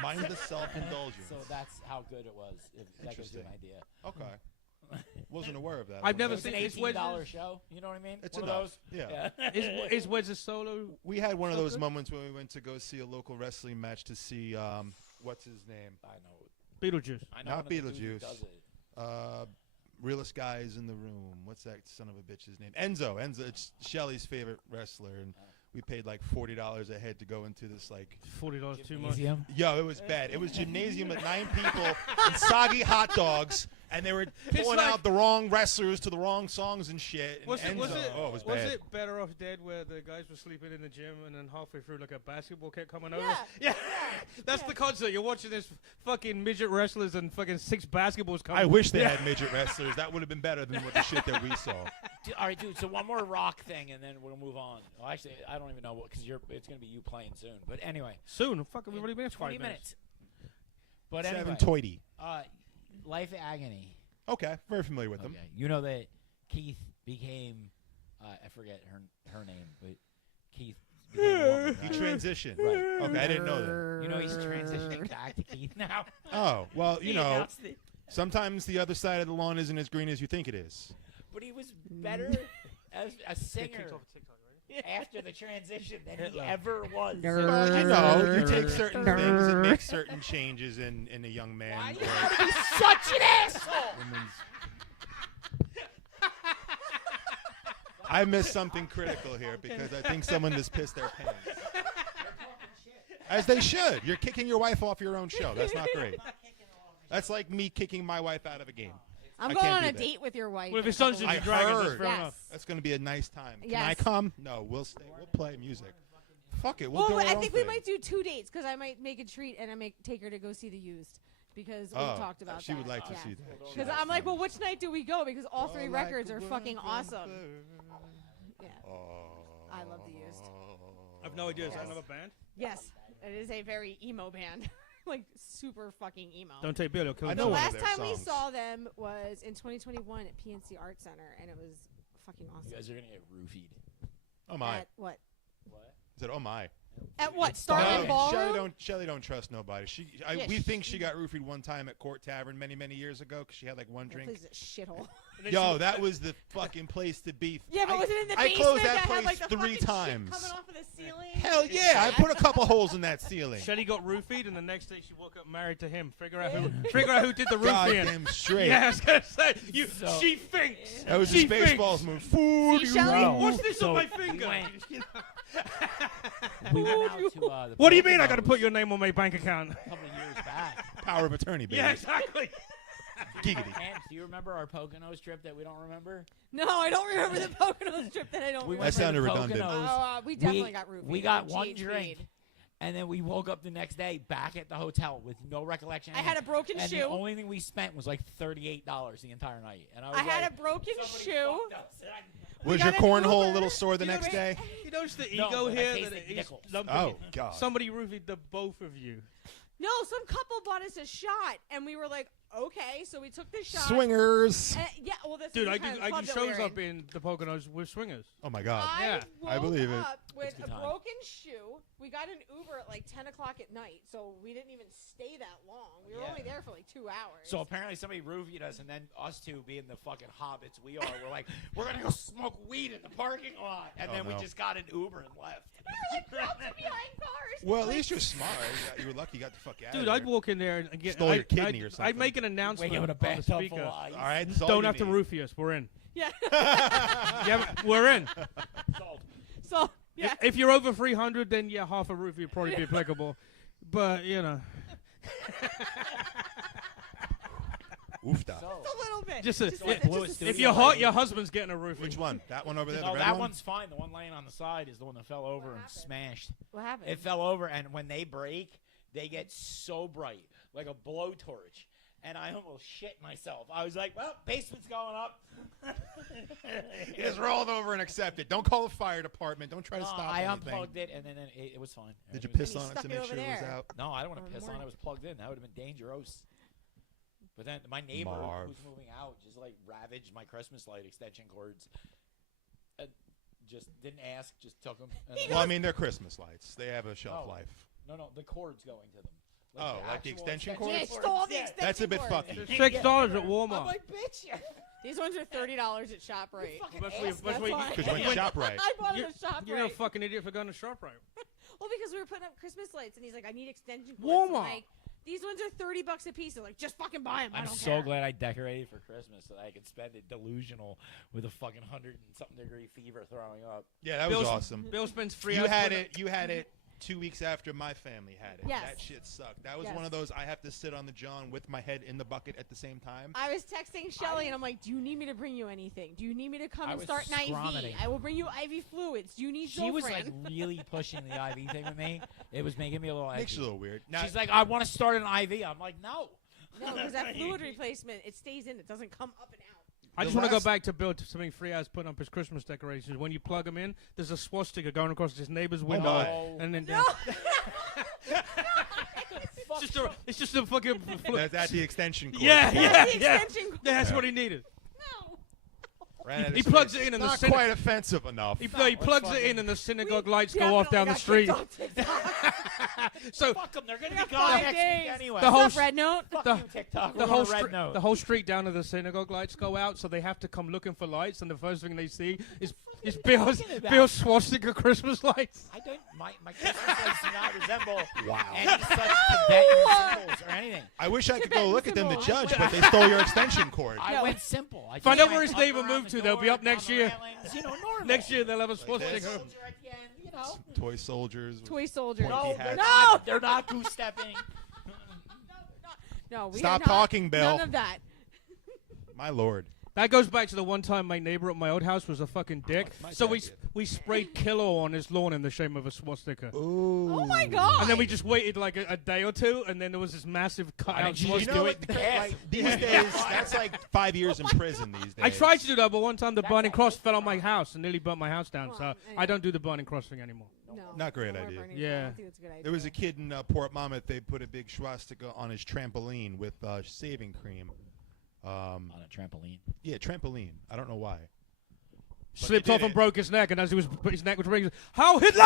Mind the self-indulgence. So that's how good it was. If that gives you an Interesting. idea. Okay. Wasn't aware of that. I've never It was an seen it's $18 show. You know what I mean? It's One enough. of those. Yeah. Is Wes a solo? We had one of So those good? moments when we went to go see a local wrestling match to see what's his name? I know. Beetlejuice. I know. Not one of the dudes who Beetlejuice. does it. Realest guys in the room. What's that son of a bitch's name? Enzo. It's Shelly's favorite wrestler, and we paid like $40 a head to go into this like. $40 too much. Gymnasium? Yo, it was bad. It was gymnasium with 9 people and soggy hot dogs, and they were pulling like- out the wrong wrestlers to the wrong songs and shit. And Was it, was, Enzo, it, oh, it was bad. it Better Off Dead where the guys were sleeping in the gym and then halfway through like a basketball kept coming over? Yeah. Yeah. That's the concert. You're watching this fucking midget wrestlers and fucking 6 basketballs coming. I wish they had midget wrestlers. That would have been better than what the shit that we saw. All right, dude. So one more rock thing, and then we'll move on. Well, actually, I don't even know what because it's going to be you playing soon. But anyway, Soon. Fuck, we've already been 20 5 minutes. But anyway, 720. Life Agony. Okay, very familiar with them. Okay, you know that Keith became I forget her name, but Keith became a woman, He right? transitioned. Right. Okay, I didn't know that. You know he's transitioning back to Keith now. Oh, well, you He know, announced it. sometimes the other side of the lawn isn't as green as you think it is. But he was better as a singer after the transition than he ever was. Well, you know, you take certain things and make certain changes in a young man. Why you or gotta be such an asshole? woman's- I missed something critical here because I think someone just pissed their pants. As they should. You're kicking your wife off your own show. That's not great. That's like me kicking my wife out of a game. I'm I going can't on do a that. date with your wife. Well, if in a his son's couple in the I weeks. Dragons, that's heard. fair Yes. enough. That's going to be a nice time. Can Yes. I come? No, we'll stay. We'll play music. Fuck it. We'll Well, do our I own think we thing. might do 2 dates because I might make a treat and I might take her to go see The Used because we talked about she that. would like to Yeah. see that. She Because likes I'm like, them. well, which night do we go? Because all 3 Like records a are fucking bird awesome. bird. Yeah. Oh. I love The Used. I've no idea. Is that Yes. another band? Yes, it is a very emo band, like super fucking emo. Don't take Bill. He'll kill I you. know The one of last their time we songs. saw them was in 2021 at PNC Art Center, and it was fucking awesome. You guys are gonna get roofied. Oh my. At what? What? I said, oh my. At what? It's Starland Starland. Ballroom? Shelly don't trust nobody. Yeah, We think she got roofied one time at Court Tavern many years ago because she had like one That drink. place is a shithole. Yo, that was the fucking place to be. Yeah, but was it in the I basement closed that that place had like the 3 fucking times. shit coming off of the ceiling? Hell yeah! I put a couple holes in that ceiling. Shelly got roofied, and the next day she woke up married to him. Figure out who did the roofing. Goddamn straight. Yeah, I was gonna say So- she thinks. That was she the Spaceballs move. Food. See, Shelly? What's this So on my we finger? went- We went out to the What do you mean? I got to Poconos put your name on my bank account? a couple of years back. Power of attorney, baby. Yeah, exactly. Giggity. Pam, do you remember our Poconos trip that we don't remember? No, I don't remember the Poconos trip that I don't We remember. went to the sounded redundant. Poconos. Oh, we definitely got roofied. We got with one GH drink, Mead. and then we woke up the next day back at the hotel with no recollection. I had a broken and shoe. the only thing we spent was like $38 the entire night. And I was I had like, a broken somebody shoe. fucked us. And Was got your an cornhole a Uber. little sore the You know next what? day? You know, it's the No, ego but I here tasted that it's nickels. lumping Oh, it. God. Somebody roofied the both of you. No, some couple bought us a shot, and we were like, okay, so we took the shot. Swingers. Yeah, well, that's Dude, the I kind do, of I club do that we shows were up in the Poconos with swingers. Oh, my God. Yeah, I I believe it. up with It's a good a time. broken shoe. We got an Uber at like 10 o'clock at night, so we didn't even stay that long. We were Yeah. only there for like 2 hours. So apparently somebody roofied us, and then us two, being the fucking hobbits we are, we're like, we're gonna go smoke weed in the parking lot, and Oh, then we no. just got an Uber and left. crouching behind cars. Well, at Like, least you're smart. You were lucky you got the fuck out Dude, of there. I'd walk in there and get Stole your kidney I'd, or something. I'd make an announcement Wake up in a on the bathtub full speaker. of ice. All right, that's all Don't you have to need. roofie us. We're in. Yeah. Yeah, we're in. Sold. So, yeah. If you're over 300, then yeah, half a roofie would probably be applicable. But you know, Oofda. So, a little bit. Just like the Bluest if Studio you're hot, lighting. your husband's getting a roofie. Which one? That one over there? no, the red that one? one's fine. The one laying on the side is the one that fell over and smashed. What happened? It fell over, and when they break, they get so bright, like a blowtorch. And I almost shit myself. I was like, well, basement's going up. You just rolled over and accepted. Don't call the fire department. Don't try to No, stop I anything. unplugged it, and then it was fine. Did you Everything piss was- on it stuck to it make over sure it was there. out? No, I don't want Oh, to piss on it. more- It was plugged in. That would have been dangerous. But then my neighbor Marv. who's moving out just like ravaged my Christmas light extension cords. Just didn't ask, just took them. Well, I mean, they're Christmas lights. They have a shelf Oh. life. No, the cords going to them. Oh, like the actual extension Yeah, cords? stole the Yeah. extension That's a bit cord. fucky. $6 at I'm Walmart. like, bitch. These ones are $30 at ShopRite. Fucking That's ass. what you- that's what you- why. Because you went to ShopRite. I bought You're, it at ShopRite. you're a fucking idiot for going to ShopRite. Well, because we were putting up Christmas lights, and he's like, I need extension cords. Walmart. I'm like, these ones are $30 a piece. They're like, just fucking buy them. I I'm don't so care. glad I decorated for Christmas so that I could spend it delusional with a fucking 100-something degree fever throwing up. Yeah, that was Bill's- awesome. Bill spends 3 You hours. had putting- it. You had it 2 weeks after my family had it. Yes. That shit sucked. That was Yes. one of those I have to sit on the John with my head in the bucket at the same time. I was texting Shelly, and I'm like, do you need me to bring you anything? Do you need me to come I and was start an IV? scrominating. I will bring you IV fluids. Do you need She was like Zofran? really pushing the IV thing with me. It was making me a little Makes you a edgy. little weird. Now, She's like, I want to start an IV. I'm like, no. No, because that fluid replacement, it stays in. It doesn't come up and out. I The just want to go last- back to Bill to something 3 hours putting up his Christmas decorations. When you plug them in, there's a swastika going across his neighbor's window, my. and then No. it's just a fucking. that's the extension cord. Yeah, for it. yeah, That's the yeah. extension cord. That's Yeah. what he needed. No. Ran out of He space. plugs it in and the Not cine- quite offensive enough. He it's plugs it fucking- in, and the We synagogue lights go off down the definitely street. got kicked off TikTok. So Fuck them. They're going to We be got gone 5 next days. week anyway. The whole What's up, Red Note? Fuck the- you, TikTok. the We're whole on a red note. the whole street down to the synagogue lights go out, so they have to come looking for lights, and the first thing they see is Bill's talking about? Bill's swastika Christmas lights. I don't. My Christmas lights do not resemble Wow. any such Tibetan symbols or anything. I wish I could Tibetan go look at them to symbol. judge, but they stole your extension cord. I No. went simple. I Find just out where went his up neighbor around moved the to. They'll be door, up next down the year. railings, you know, normal. Next year they'll have a swastika. this. Soldier at the end, you know. Toy soldiers. with Toy soldiers. pointy No, hats. they're No! not. They're not goose stepping. No, we Stop had not- talking, Bill. None of that. My lord. That goes back to the one time my neighbor at my old house was a fucking dick. my So dad did. we sprayed Kilo on his lawn in the shape of a swastika. Ooh. Oh my god. And then we just waited like a day or two, and then there was this massive Why cutout didn't you swastika. just do it in cash? Like, these days, that's like 5 years in prison these days. I tried to do that, but one time the That's burning a- cross fell on my house and nearly burnt my house down. Come So on, I don't do the burning cross thing anymore. No, Not a great no more idea. burning. Yeah. I don't think that's a good idea. There was a kid in Port Monmouth. They put a big swastika on his trampoline with shaving cream. On a trampoline. Yeah, trampoline. I don't know why. Slipped they off did and it. broke his neck, and as his neck was breaking, "How Hitler!"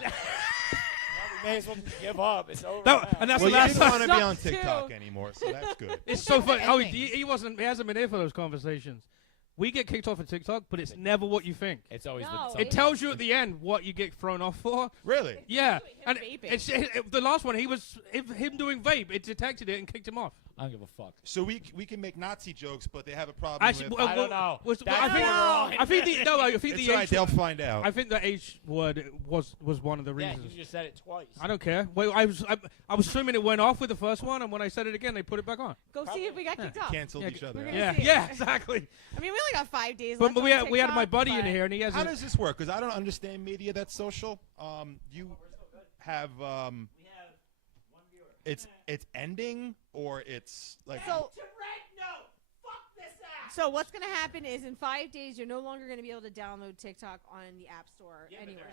We may as well just give up. It's over. That- now. and that's Well, the you last didn't time. want to be on Sucks, too. TikTok anymore, so that's good. It's so funny. Oh, ending. he hasn't been here for those conversations. We get kicked off of TikTok, but it's never what you think. It's always No, been It something. tells you at the end what you get thrown off for. Really? Yeah, Him and vaping. the last one, him doing vape. It detected it and kicked him off. I don't give a fuck. So we can make Nazi jokes, but they have a problem Actually, with. well, I don't know. Was, That's I think borderline. I think the no, I think It's the right. H. They'll find out. I think the H word was one of the Yeah, reasons. you just said it twice. I don't care. Well, I was assuming it went off with the first one, and when I said it again, they put it back on. Go see if we got kicked off. Canceled Yeah, each other. we're out. gonna Yeah, see it. yeah, exactly. I mean, we only got 5 days But left. we on had my TikTok, buddy in but- here, and he has. How does this work? Because I don't understand media that's social. You have it's ending or it's like So what's going to happen is in 5 days, you're no longer going to be able to download TikTok on the App Store anywhere.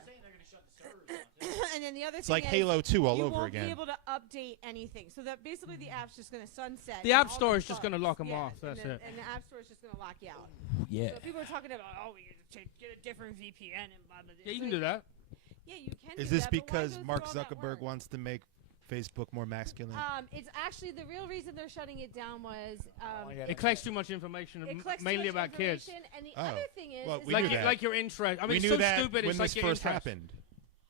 And then the other it's thing like is Halo 2 all you over won't again. be able to update anything. So that basically the app's just going to sunset. The and App all Store the is just gonna bugs. lock 'em Yes, off, and that's then- it. And the App Store is just going to lock you out. Yeah. So people are talking about, oh, we get a different VPN and blah, blah, blah. Yeah, you So can do that. Yeah, you can Is do this that, but why because go through Mark all that Zuckerberg work? wants to make Facebook more masculine? It's actually the real reason they're shutting it down was It collects too much information, it collects too mainly much about kids. information, And the Oh. other thing is, Well, is we Like knew that that. like your interest. I mean, we it's knew so that stupid. when It's like this your first interest. happened.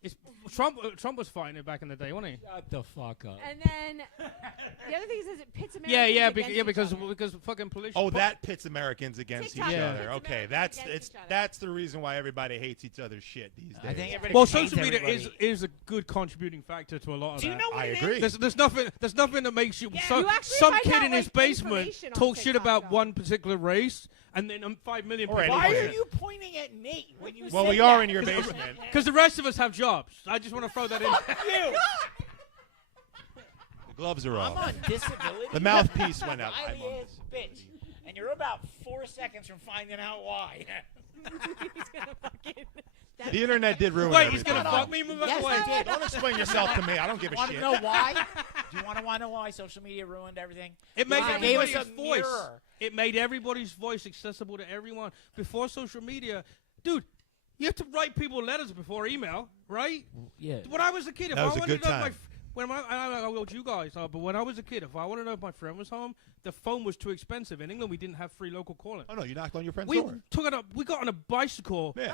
It's Trump was fighting it back in the day, wasn't he? Shut the fuck up. And then the other thing is it pits Americans Yeah, against each because other. fucking police. Oh, that pits Americans against TikTok each Yeah. other. pits Okay, Americans against each other. that's the reason why everybody hates each other's shit these days. I think everybody Well, just hates social media everybody. is a good contributing factor to a lot of Do you that. know what I it agree. is? There's nothing that makes you. Yeah. So, You actually some find kid out, in his like, basement information on talks shit TikTok, about though. one particular race, and then 5 million Or people. Why anyway. are you pointing at Nate when you Well, said we are that? in your basement. Because the rest of us have jobs. I just want to throw that in. You. The gloves are I'm off. on disability. The mouthpiece went up. Highly I'm on ass bitch. And you're about 4 seconds from finding out why. He's gonna fucking. The internet did ruin Wait, everything. he's gonna fuck me? Yes, I did. Don't explain yourself to me. I don't give a Want to shit. know why? Do you want to know why social media ruined everything? It made Why? Gave us everybody's a voice. mirror. It made everybody's voice accessible to everyone. Before social media, dude, you have to write people letters before email, right? Yeah. When I was a kid, if That I was a wanted good to know time. when I don't know what you guys are, but when I was a kid, if I wanted to know if my friend was home, the phone was too expensive. In England, we didn't have free local calling. Oh no, you knocked on your friend's We door. took it up. We got on a bicycle, Yeah.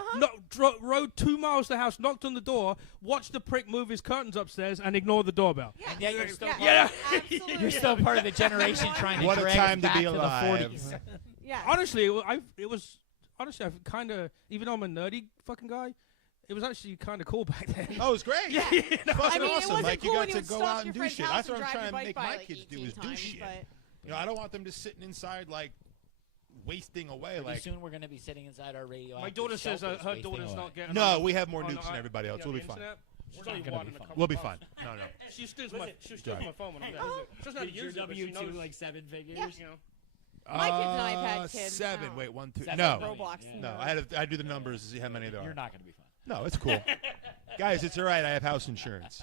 rode 2 miles to the house, knocked on the door, watched the prick move his curtains upstairs, and ignored the doorbell. Yeah. And yet you're still Yeah. Absolutely. You're still part of the generation trying to What a drag time us to back be to alive. the 40s. Yeah. Honestly, it was honestly, I've kind of, even though I'm a nerdy fucking guy, it was actually kind of cool back then. Oh, it was great. Yeah. It's fucking I mean, it awesome. wasn't Like cool you when got you to would go stalk out and your do friend's shit. house That's what and I'm drive trying to your make bike by my like kids do 18 is do times, shit. but- You know, I don't want them just sitting inside like wasting away. Pretty Like soon we're going to be sitting inside our radio. My daughter says her daughter's not getting. no, on we have more on nukes the- than everybody else. yeah, We'll be the fine. internet. She's not only gonna one be in a fine. couple We'll be of fine. months. No, no. She steals my phone when I'm there. She doesn't know how to Is your use it, but she W2 knows. like 7 figures? Yeah. You know. My kid's an iPad kid. 7. Oh. Wait, 1, 2. 7 No, million. Roblox. Yeah. no. I do the numbers to see how many there You're are. not going to be fine. No, it's cool. Guys, it's all right. I have house insurance.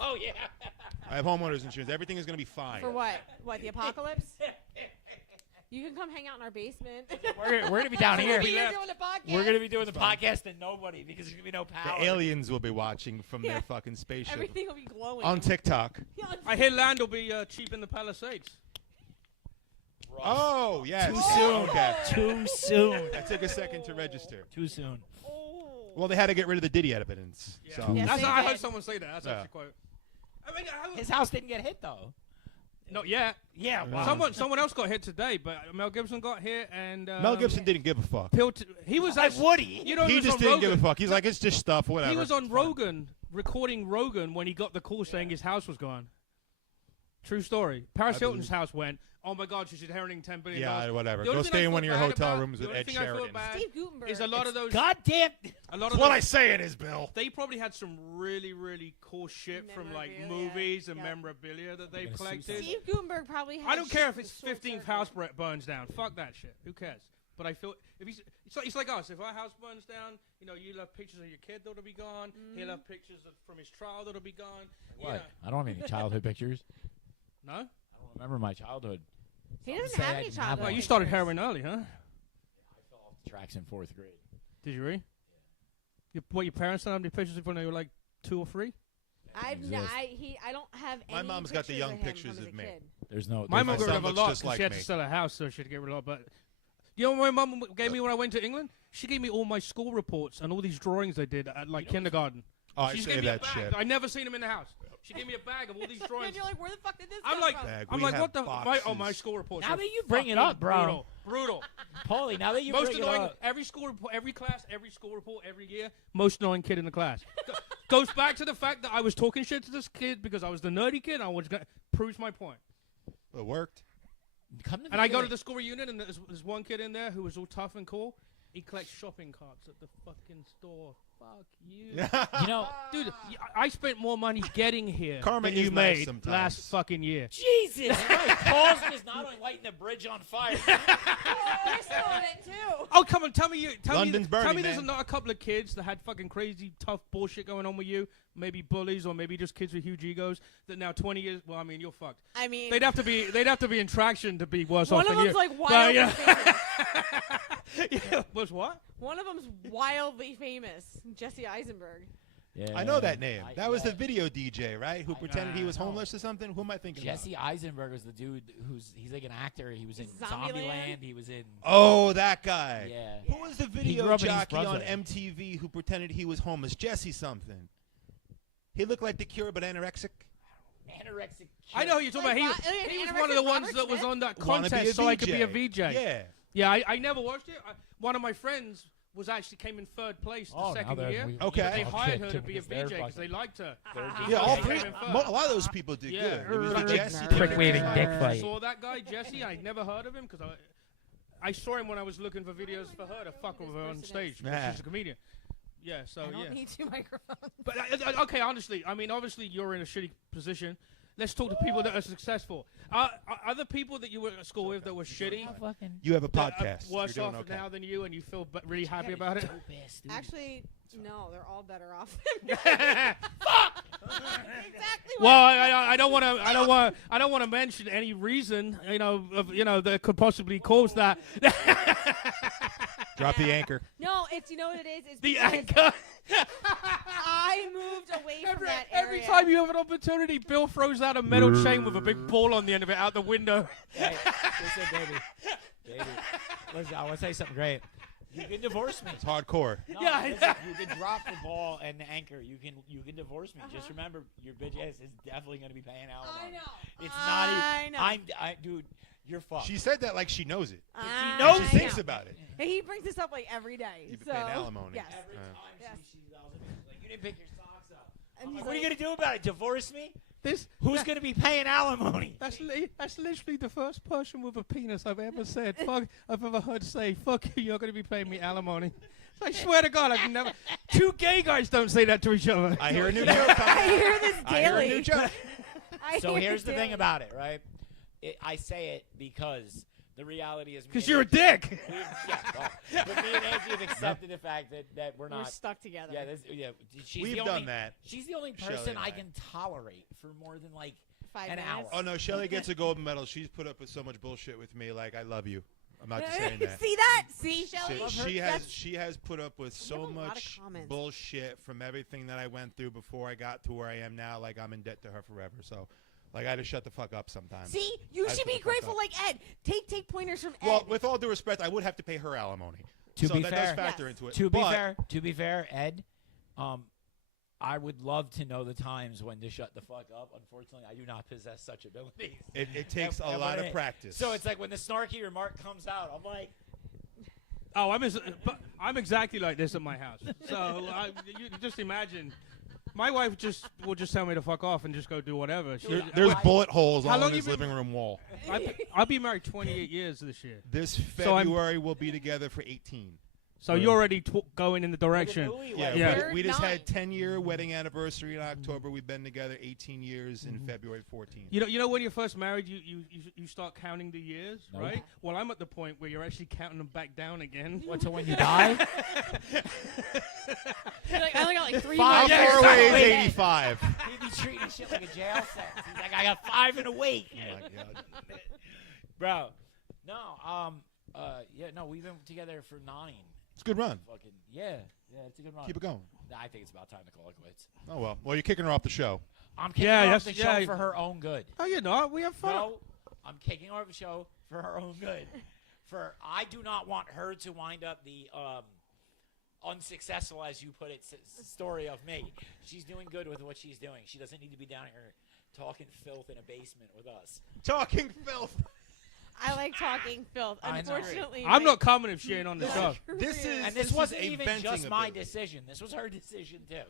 Oh, yeah. I have homeowners insurance. Everything is going to be fine. For what? What, the apocalypse? You can come hang out in our basement. We're going to be down here. We're doing a podcast. We're going to be doing the podcast and nobody because there's going to be no power. The aliens will be watching from Yeah. their fucking spaceship Everything will be glowing. on TikTok. Yeah, on I hear land will be cheap in the Palisades. Oh, yes. Too soon. Okay. Too soon. That took a second to register. Too soon. Oh. Well, they had to get rid of the Diddy evidence. So. Yes, That's they I did. heard someone say that. That's Yeah. actually quote. I mean, His house didn't get hit, though. not yet. Yeah, wow. Someone else got hit today, but Mel Gibson got hit and Mel Gibson didn't give a fuck. He was Like actually, Woody. you know, He was just on didn't Rogan. give a fuck. He's like, it's just stuff, whatever. He was on It's fine. Rogan, recording Rogan when he got the call saying his house was gone. True story. Paris Hilton's house went. Oh my God, she's inheriting $10 billion. Yeah, whatever. The only Go thing stay I in one of feel your bad hotel about- rooms the with only Ed thing I feel Sheridan. bad Steve Gutenberg. is a lot of those. Goddamn. A lot of That's what those- I say it is, Bill. They probably had some really, really cool shit from like Memorabilia. movies and Yep. memorabilia that they've gonna sue collected. Steve Gutenberg probably had I don't care shit if from it's Soul 15th Circle. house burns down. Fuck that shit. Who cares? But I feel if he's it's like us. If our house burns down, you know, you'll have pictures of your kid that'll be gone. He'll have pictures from his trial that'll be gone. What? Yeah. I don't have any childhood pictures. No? I don't remember my childhood. He doesn't Say have I any didn't have childhood. Well, one. you started pictures. heroin early, huh? I fell off the tracks in 4th grade. Did you really? Your parents don't have any pictures of when they were like 2 or 3? I don't have any. My mom's got the pictures young of him pictures from as of a me. kid. There's no. My there's mum no- got rid of a looks lot just 'cause like she had me. to sell a house, so she had to get rid of a lot. But you know what my mum gave me when I went to England? She gave me all my school reports and all these drawings I did at like kindergarten. Oh, I She say gave me a that bag. shit. I never seen them in the house. She gave me a bag of all these And drawings. you're like, where the fuck did this I'm come like, from? Bag. I'm We like, have what the? My boxes. school reports. Now are that you bring it fucking up, bro. brutal, brutal. Paulie, now that you Most bring it annoying. up. Every school report, every class, every school report, every year. Most annoying kid in the class. Goes back to the fact that I was talking shit to this kid because I was the nerdy kid. And I was gonna proves my point. It worked. Come to And I go to think the school reunion, and there's one kid in there who was all tough and cool. He collects shopping carts at the fucking store. Fuck you. of it, you know, Dude, I spent more money getting here Karma than you is nice made sometimes. last fucking year. Jesus Christ, Paul's just not only lighting the bridge on fire. We're still on it too. Oh, come on, tell me London's burning, there's man. not a couple of kids that had fucking crazy tough bullshit going on with you. Maybe bullies or maybe just kids with huge egos that now 20 years. Well, I mean, you're fucked. I mean, They'd have to be in traction to be worse one off of than them's you. like But, wildly yeah. famous. Yeah, was what? One of them's wildly famous. Jesse Eisenberg. Yeah, I know that name. I- That was yeah. the video DJ, right? Who pretended he was know. homeless or something? Who am I thinking Jesse about? Eisenberg was the dude he's like an actor. He was in Zombieland? Zombieland. He was in. Oh, that guy. Yeah. Who was the grew video up in East jockey on Brunswick. MTV who pretended he was homeless? Jesse something. He looked like the Cure, but anorexic. Anorexic. I know who you're talking about. He was one of the ones that was on that contest, so I could be a VJ. Yeah. Yeah, I never watched it. One of my friends came in third place the second year. Okay. They hired her to be a VJ because they liked her. Yeah, all three. A lot of those people did good. It was Jesse. Prick-waving dick fight. I saw that guy, Jesse. I never heard of him because I saw him when I was looking for videos for her to fuck with her on stage. She's a comedian. Yeah, so I don't need 2 microphones. But okay, honestly, I mean, obviously you're in a shitty position. Let's talk to people that are successful. Are the people that you were at school with that were shitty? You have a podcast. Worse You're off doing okay. now than you, and you feel really happy about it. Actually, no, they're all better off than me. Fuck! Exactly. Well, I don't want to mention any reason that could possibly cause that. Drop the anchor. No, it's you know what it is. It's The because anchor. I moved away from that area. Every time you have an opportunity, Bill throws out a metal chain with a big ball on the end of it out the window. Hey, listen, baby. Listen, I want to say something great. You can divorce me. It's hardcore. No, Yeah, listen, you can drop the ball and the anchor. You can divorce me. Just remember, your bitch ass is definitely going to be paying out. I know. It's not even. I know. Dude, you're fucked. She said that like she knows it. She knows She thinks about it. And he brings this up like every day. You've been so paying alimony. yes. Every time Yes. she yells at me, she's like, you didn't pick your socks up. And I'm he's like, what are you like- going to do about it? Divorce me? Who's Going to be paying alimony? That's literally the first person with a penis I've ever said. I've ever heard say, "Fuck you, you're going to be paying me alimony." I swear to God, I've never. 2 gay guys don't say that to each other. I hear a new joke coming. I hear this I hear a daily. new joke. So here's the thing about it, right? I say it because the reality is... Because you're a dick. But me and Angie have accepted the fact that we're We're not... stuck together. She's We've the only, done that. She's the only Shelley person and I I. can tolerate for more than, like, 5 an minutes. hour. Oh no, Shelly gets a golden medal. She's put up with so much bullshit with me. Like I love you. I'm not just saying that. See that? See, Shelly? She has put up with so have a lot of much comments. bullshit from everything that I went through before I got to where I am now. Like I'm in debt to her forever. So, like I just shut the fuck up sometimes. See, you I should shut be the fuck grateful up. like Ed. Take pointers from Ed. Well, with all due respect, I would have to pay her alimony. To so be that fair- does factor Yes. into it. To But be fair, Ed, I would love to know the times when to shut the fuck up. Unfortunately, I do not possess such abilities. it takes a And lot when of practice. So it's like when the snarky remark comes out, I'm like, Oh, I'm exactly like this at my house. So you just imagine. My wife will just tell me to fuck off and just go do whatever. There's bullet holes How all long in you his been- living room wall. I'll be married 28 years this year. This So I'm- February we'll be together for 18. So you're already going in the look direction. at Louis, Yeah, like, Yeah. You're we just had 9. 10-year wedding anniversary in October. We've been together 18 years in February 14th. You know when you're first married, you start counting the years, Nope. right? Well, I'm at the point where you're actually counting them back down again. What, till when you die? You're like, I only got like 3 How months. Yeah, far away is exactly. 85? He'd be treating shit like a jail sentence. He's like, I got 5 in a week. Oh my God. Bro, no, no, we've been together for 9. It's a good run. Fucking, yeah, it's a good run. Keep it going. I think it's about time to call it quits. Oh, well. Well, you're kicking her off the show. I'm kicking Yeah, her off that's- the show yeah. for her own good. Oh, you know, we have fun. No, I'm kicking her off the show for her own good. I do not want her to wind up the unsuccessful, as you put it, story of me. She's doing good with what she's doing. She doesn't need to be down here talking filth in a basement with us. Talking filth. I like talking filth. I know. Unfortunately, I'm not coming if she ain't on the show. This is And this is wasn't a even venting just my ability. decision. This was her decision too. Well,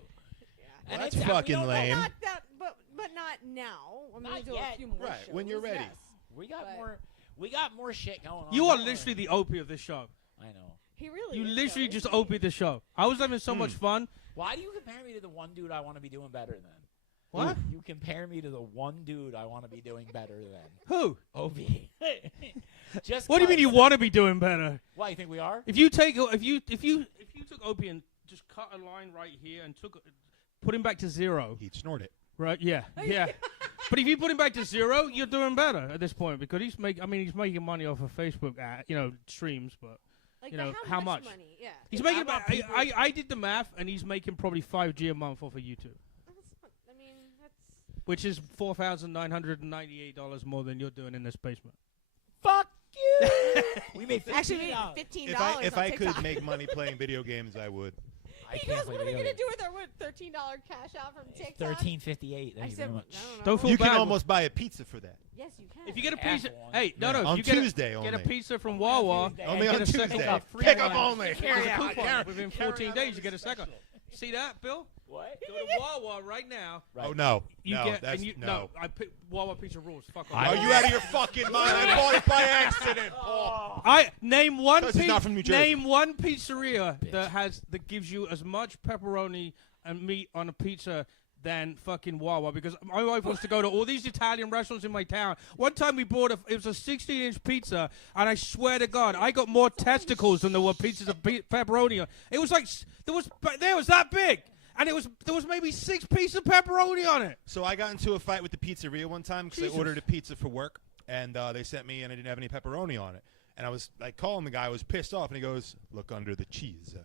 And that's it's- we fucking don't know- lame. Not that, but not now. I'm Not gonna do yet. a few more Right, shows. when you're ready. Yes. We got But- more shit going on. You are Don't literally worry. the Opie of this show. I know. He really. You is, literally though, just isn't he? Opie the show. I was having so much fun. Why do you compare me to the one dude I want to be doing better than? What? You compare me to the one dude I want to be doing better than. Who? Obi. Just What do you mean you 'cause- want to be doing better? Why you think we are? If you took Opie and just cut a line right here and put him back to 0, He'd snort it. right? Yeah, yeah. But if you put him back to 0, you're doing better at this point because he's making money off of Facebook, streams, but Like you but know, how how much much? money? Yeah. he's making I'm not about. people- I did the math, and he's making probably $5G a month off of YouTube, That's not, I mean, that's. which is $4,998 more than you're doing in this basement. Fuck you. We made Actually, we $15. made $15 If I on could TikTok. make money playing video games, I would. I He can't goes, play what are we video going to games. do with our $13 cash out from TikTok? $13.58. I Thank you said, very I much. don't know. Don't feel You can bad. almost buy a pizza for that. Yes, you can. If you get a Half pizza, one. hey, no, On if you Tuesday get a only. pizza from Wawa, Tuesday. Only get on a second- Tuesday. get a free Pick up one. only. There's a coupon. Within 14 days, you get a second. See that, Bill? What? Go to Wawa right now. Right. Oh no, You no, get that's and you no. I pick Wawa pizza rules. Fuck off. I- Are you out of your fucking mind? I bought it by accident, Paul. I name one. 'Cause he's not from New Jersey. Name one pizzeria that gives you as much pepperoni and meat on a pizza than fucking Wawa. Because my wife wants to go to all these Italian restaurants in my town. One time we bought it was a 16-inch pizza, and I swear to God, I got more testicles than there were pizzas of pepperoni. It was like there was that big. And there was maybe 6 pieces of pepperoni on it. So I got into a fight with the pizzeria one time because I Jesus. ordered a pizza for work, and they sent me, and I didn't have any pepperoni on it. And I was like calling the guy, I was pissed off, and he goes, "Look under the cheese,"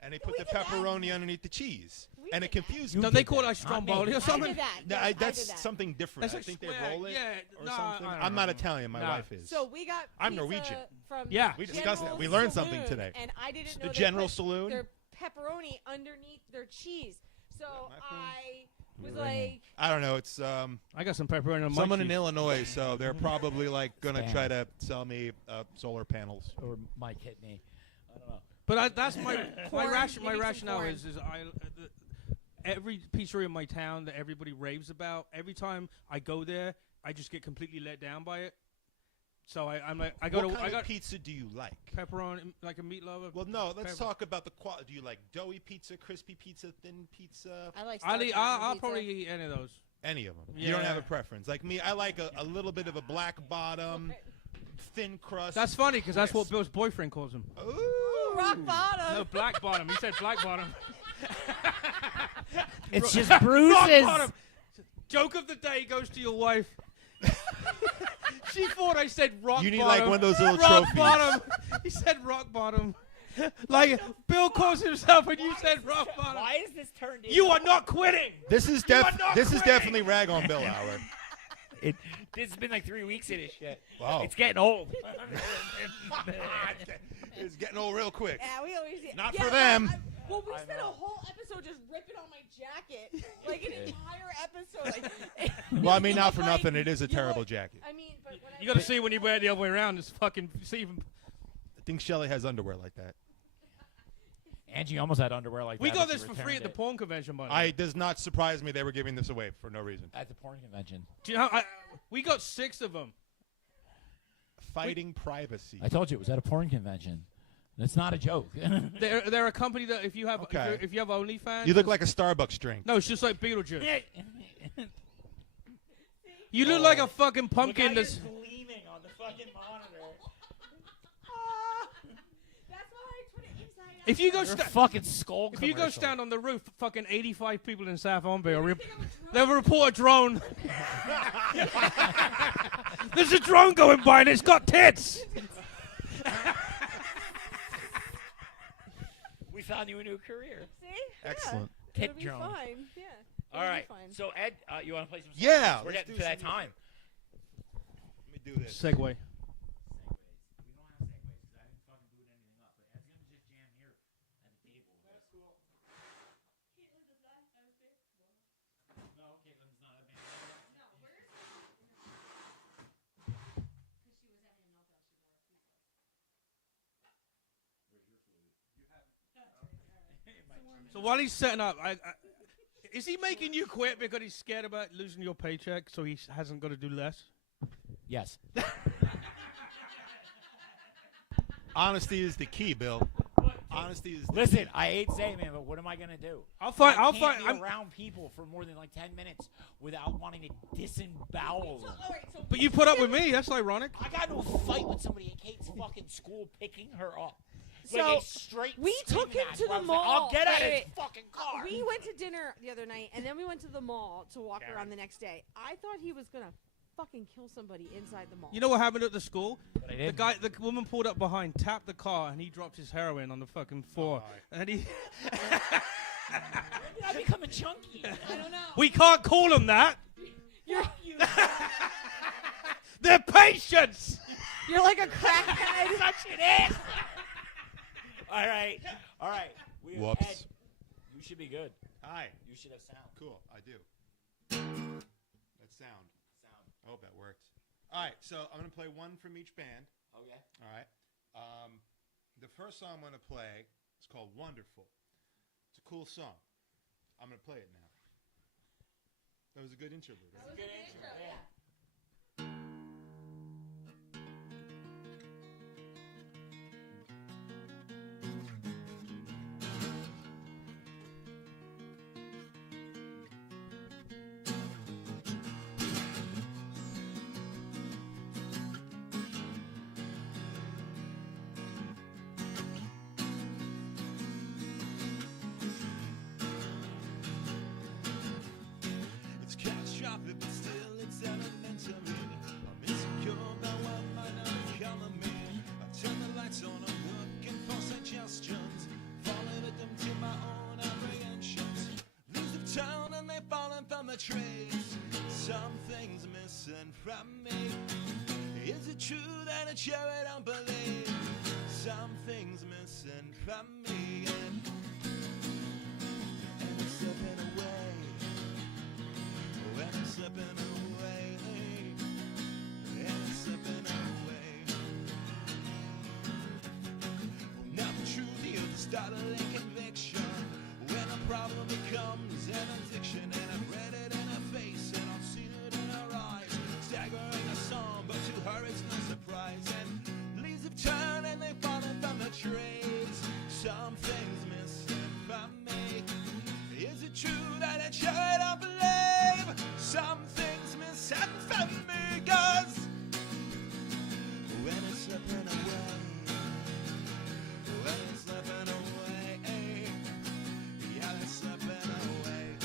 and they put the pepperoni underneath the cheese, and it confused me. Don't they call it stromboli or I something? did that. No, Yes, I that's did that. something different. That's I like think they square. roll it Yeah, or no, something. I don't I'm not know. Italian. My No. wife is. So we got I'm pizza Norwegian. From Yeah. We discussed General that. We learned Saloon, something today. And I didn't The know they General put Saloon? their pepperoni underneath their cheese. So I was Ring. like, I don't know. It's I got some pepperoni on my someone cheese. in Illinois, so they're probably like gonna Spam. try to sell me solar panels. Or my kidney. I don't know. But that's my Corn, my maybe some rationale corn. is every pizzeria in my town that everybody raves about. Every time I go there, I just get completely let down by it. So I'm like I go What to kind I got of pizza do you like? pepperoni like a meat lover. Well, no. Let's Pepper- talk about the quality. Do you like doughy pizza, crispy pizza, thin pizza? I like. I'll probably eat any of those. Any of them. You don't Yeah. have a preference. Like me, I like a little bit of a black bottom, thin crust. That's funny because that's what Bill's boyfriend calls him. Ooh. rock bottom. No, black bottom. He said black bottom. It's just Rock bruises. bottom. Joke of the day goes to your wife. She thought I said rock bottom. You need like one of those little rock trophies. bottom. He said rock bottom. Like Bill calls himself and you said rock bottom. Why is this turned into... You are not quitting. This is You are not this is quitting. definitely rag on Bill hour. This has been like 3 weeks of this shit. Wow. It's getting old. It's getting old real quick. Yeah, we always. Not yeah, for them. Well, we I spent a know. whole episode just ripping on my jacket, like an entire episode. Like, Well, I mean, you not look for like- nothing. It is a you terrible look- jacket. I mean, but when You got to see when you wear it the other way around. It's fucking see even. I think Shelly has underwear like that. Angie almost had underwear like We that. got but this she for free returned at the it. porn convention, by the way. It does not surprise me they were giving this away for no reason. At the porn convention. Do you know? We got 6 of them. Fighting privacy. I told you it was at a porn convention. It's not a joke. They're a company that if you have Okay. if you have OnlyFans, You look like a Starbucks drink. no, it's just like Beetlejuice. You look like a fucking pumpkin. That's gleaming on the fucking monitor. that's why I put it inside out. if you go You're a sta- fucking skull if you go commercial. stand on the roof, fucking 85 people in South Onville, they'll report a drone. There's a drone going by and it's got tits. We found you a new career. See? Excellent. Yeah, Tit it'll be drone. fine. Yeah. All it'll be right. fine. So Ed, you want to play some? Yeah, songs? We're let's getting do to that some- time. Let me do this. Segway. So while he's setting up, is he making you quit because he's scared about losing your paycheck, so he hasn't got to do less? Yes. Honesty is the key, Bill. Honesty is the Listen, key. I hate saying it, but what am I gonna do? I'll find. I I'll can't find. be I'm, around people for more than like 10 minutes without wanting to disembowel them. All right, so but you put up with me. That's ironic. I got into a fight with somebody at Kate's fucking school, picking her up. So, like a straight we took screaming him match to where I the was like, I'll mall. get out of Wait, his wait. fucking car. we went to dinner the other night, and then we went to the mall to walk around the next day. I thought he was gonna fucking kill somebody inside the mall. You know what happened at the school? But I The didn't. the woman pulled up behind, tapped the car, and he dropped his heroin on the fucking floor. And he, Did I become a chunky? I don't know. we can't call him that. You're They're patients. you're like a crackhead. Such an ass. All right. We Whoops. Ed, You should be good. Hi. You should have sound. Cool. I do. That's sound. I hope that works. All right. So I'm going to play one from each band. Okay. All right. The first song I'm going to play is called Wonderful. It's a cool song. I'm going to play it now. That was a good interlude. Right? That was a good intro, yeah. It's catastrophic, but still it's elementary. I'm insecure about what might not become of me. I turn the lights on, I'm looking for suggestions, falling victim to my own apprehensions. Leaves have turned and they've fallen from the trees. Something's missing from me. Is it true that I share it? I don't believe. Something's missing from me, and it's slipping away. When it's slipping away, and it's slipping away. Now the truth is the startling conviction. When a problem becomes an addiction, and I've read it in her face, and I've seen it in her eyes. Staggering a song, but to her it's no surprise. And leaves have turned and they've fallen from the trees. Something's missing from me. Is it true that I sure don't believe? Something's missing from me, 'cause when it's slipping away, when it's slipping away, yeah, it's slipping away.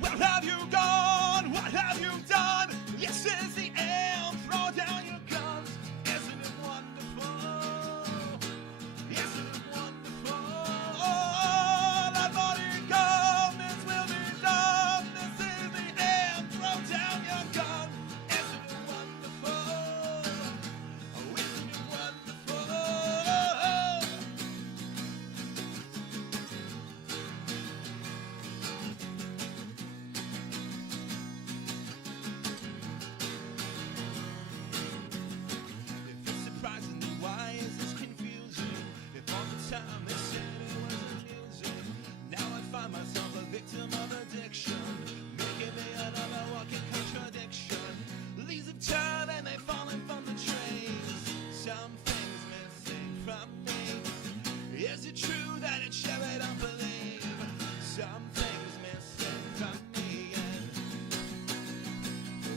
Where have you gone? What have you done? This is the end. Throw down your guns. Isn't it wonderful? Isn't it wonderful? That morning comes, will be done. This is the end. Throw down your gun. Isn't it wonderful? Oh, isn't it wonderful? If it's surprising, then why is this confusing? If all the time they said it was amusing, now I find myself a victim of addiction, making me another walking contradiction. Leaves have turned and they've fallen from the trees. Something's missing from me. Is it true that it's sure I don't believe? Something's missing from me, and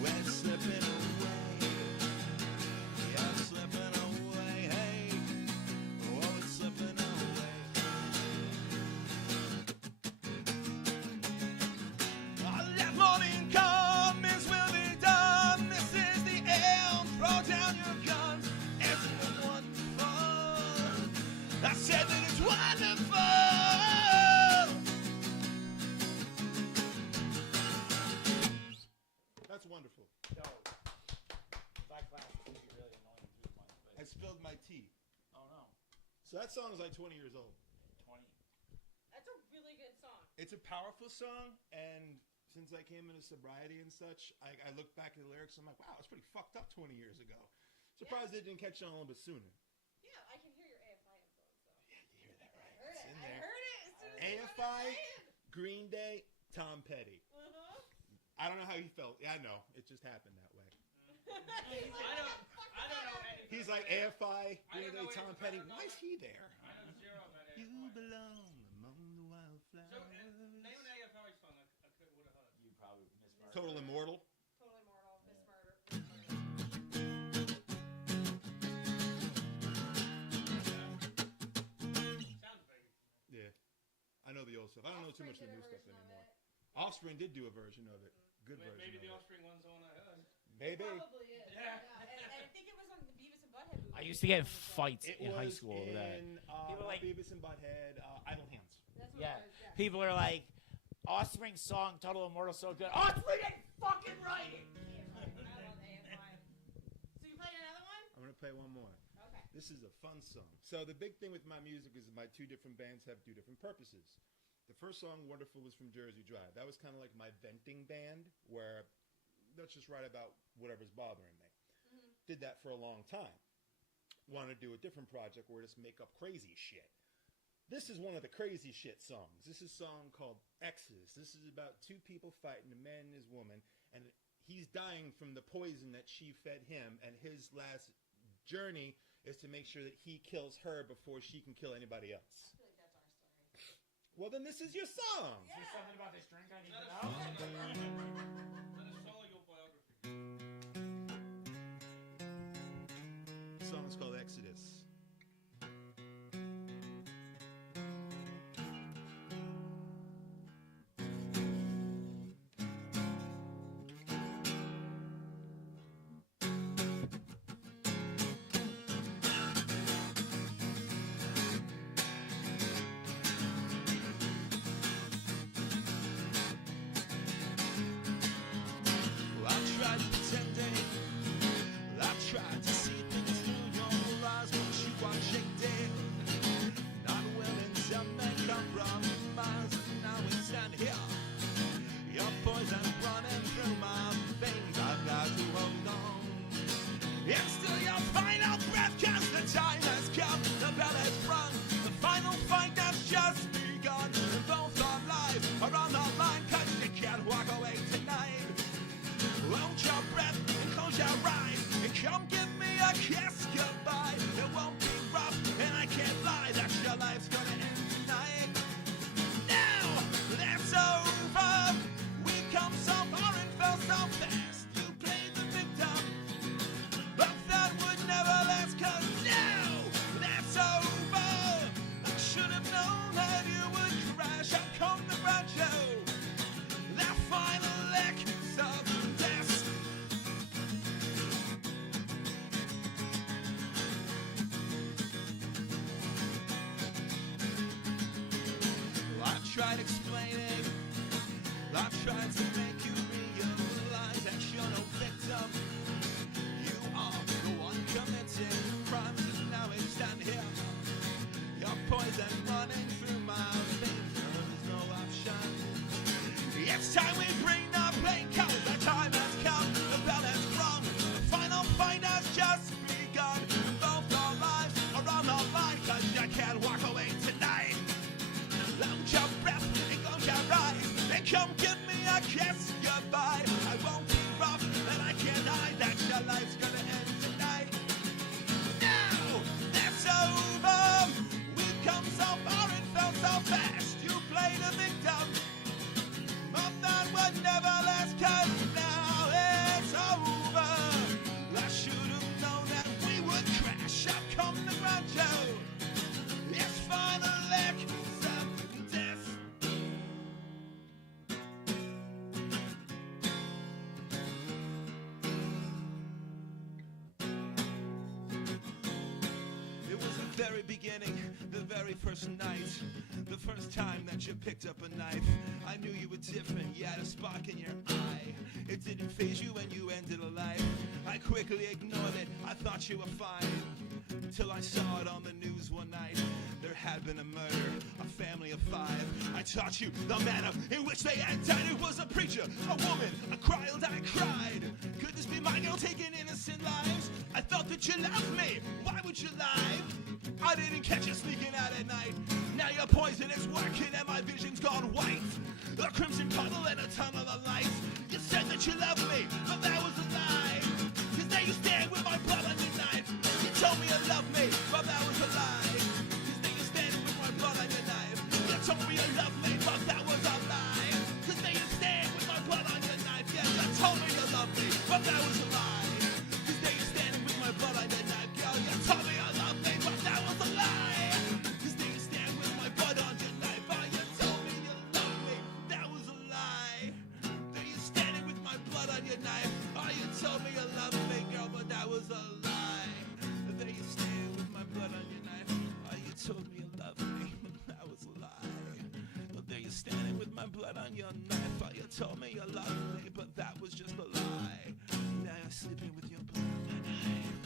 when it's slipping away, yeah, I'm slipping away, hey, oh, it's slipping away. That morning comes, will be done. This is the end. Throw down your guns. Isn't it wonderful? I said that it's wonderful. That's wonderful. Black Cloud is really annoying too much, I but spilled my tea. oh no, So that song is like 20 years old. 20. That's a really good song. It's a powerful song, and since I came into sobriety and such, I look back at the lyrics, I'm like, wow, it's pretty fucked up 20 years ago. Surprised it didn't catch on a little bit sooner. Yeah, I can hear your AFI influence though. Yeah, you hear that right? I heard It's it. in I there. heard it as soon as AFI, you started Green Day, Tom Petty. saying it. Uh-huh. I don't know how he felt. Yeah, I know. It just happened that way. He's like, I don't know "Fuck any- He's like, AFI, I Green don't know Day, Tom anything Petty. about Why is he there? I know zero about AFI. You belong among the wildflowers. So, name an AFI song I would have heard. You probably mismurdered. Total Immortal. Totally Mortal, Miss Murder. Miss Murder. Sounds baby. Yeah. I know the old stuff. I don't know too much of the new stuff Offspring did a anymore. version of it. Offspring did do a version of it. Good version Maybe the of it. Offspring one's the one I heard. Maybe. Probably is. Yeah. And I think it was on the Beavis and Butthead movie. I used to get in fights It in was high school over that. in People like- Beavis and Butthead, Idle Hands. That's what Yeah. it was, yeah. People are like, Offspring song Total Immortal so good. Offspring ain't fucking writing. AFI. I love AFI. to play one more. Okay. This is a fun song. So the big thing with my music is my two different bands have two different purposes. The first song, Wonderful, was from Jersey Drive. That was kind of like my venting band, where let's just write about whatever's bothering me. Mm-hmm. Did that for a long time. Wanted to do a different project where just make up crazy shit. This is one of the crazy shit songs. This is a song called Exodus. This is about two people fighting, a man and his woman, and he's dying from the poison that she fed him, and his last journey is to make sure that he kills her before she can kill anybody else. I feel like that's our story. Well, then this is your song. Yeah. Is there something about this drink I need to know? The song is called Exodus. Tried explaining, I tried to make you realize that you're no victim. You are the one committing crimes, and now it's down here. Your poison running through my veins, there's no option. It's time we bring the pain, cause the time has come, the bell has rung, the final fight has just begun. Both our lives are on the line, cause you can't walk away tonight. Launch your breath and close your eyes and come give me a kiss goodbye. I won't be rough and I can't hide that your life's gonna end tonight. Now that's over. We've come so far and felt so fast. You played a victim, but that would never last, cause now it's over. I should have known that we would crash. I've come to grudge you. It's final lick. Very beginning, the very first night, the first time that you picked up a knife, I knew you were different. You had a spark in your eye. It didn't faze you when you ended a life. I quickly ignored it. I thought you were fine, till I saw it on the news one night. There had been a murder, a family of 5. I taught you the manner in which they ended. It was a preacher, a woman, a child. I cried. Could this be my girl taking innocent lives? I thought that you loved me. Why would you lie? I didn't catch you sneaking out at night. Now your poison is working and my vision's gone white. A crimson puddle and a tunnel of light. You said that you loved me, but that was a lie. Cause now you stand with my blood on your knife. You told me you loved me, but that was a lie. Cause now you're standing with my blood on your knife. You told me you loved me, but that was a lie. Cause now you stand with my blood on your knife. Yeah, you told me you loved me, but that was a lie. Cause now you're standing with my blood on your knife. Girl, you told me you loved me, but that was a lie. Cause now you stand with my blood on your knife. Oh, you told me you loved me, that was a lie. Now you're standing with my blood on your knife. Oh, you told me you loved me, girl, but that was a lie. There you stand with my blood on your knife. Oh, you told me you loved me, but that was a lie. But there you're standing with my blood on your knife. Oh, you told me you loved me, but that was just a lie. Now you're sleeping with your blood on your knife.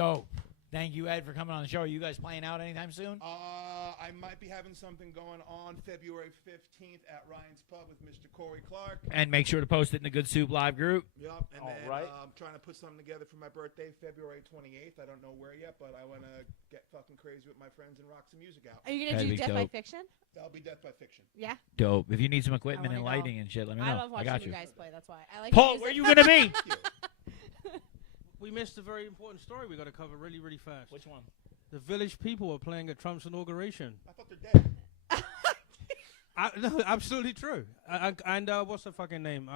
Dope. Thank you, Ed, for coming on the show. Are you guys playing out anytime soon? I might be having something going on February 15th at Ryan's Pub with Mr. Corey Clark. And make sure to post it in the Good Soup Live group. Yep. And All then right. I'm trying to put something together for my birthday, February 28th. I don't know where yet, but I want to get fucking crazy with my friends and rock some music out. Are you gonna That'd do be Death by dope. Fiction? That'll be Death by Fiction. Yeah. Dope. If you need some equipment wanna and go. lighting and shit, let me know. I love watching got you. guys play. That's why I like. Paul, music. where you gonna be? We missed a very important story we got to cover really, really fast. Which one? The Village People are playing at Trump's inauguration. I thought they're dead. No, absolutely true. And what's the fucking name?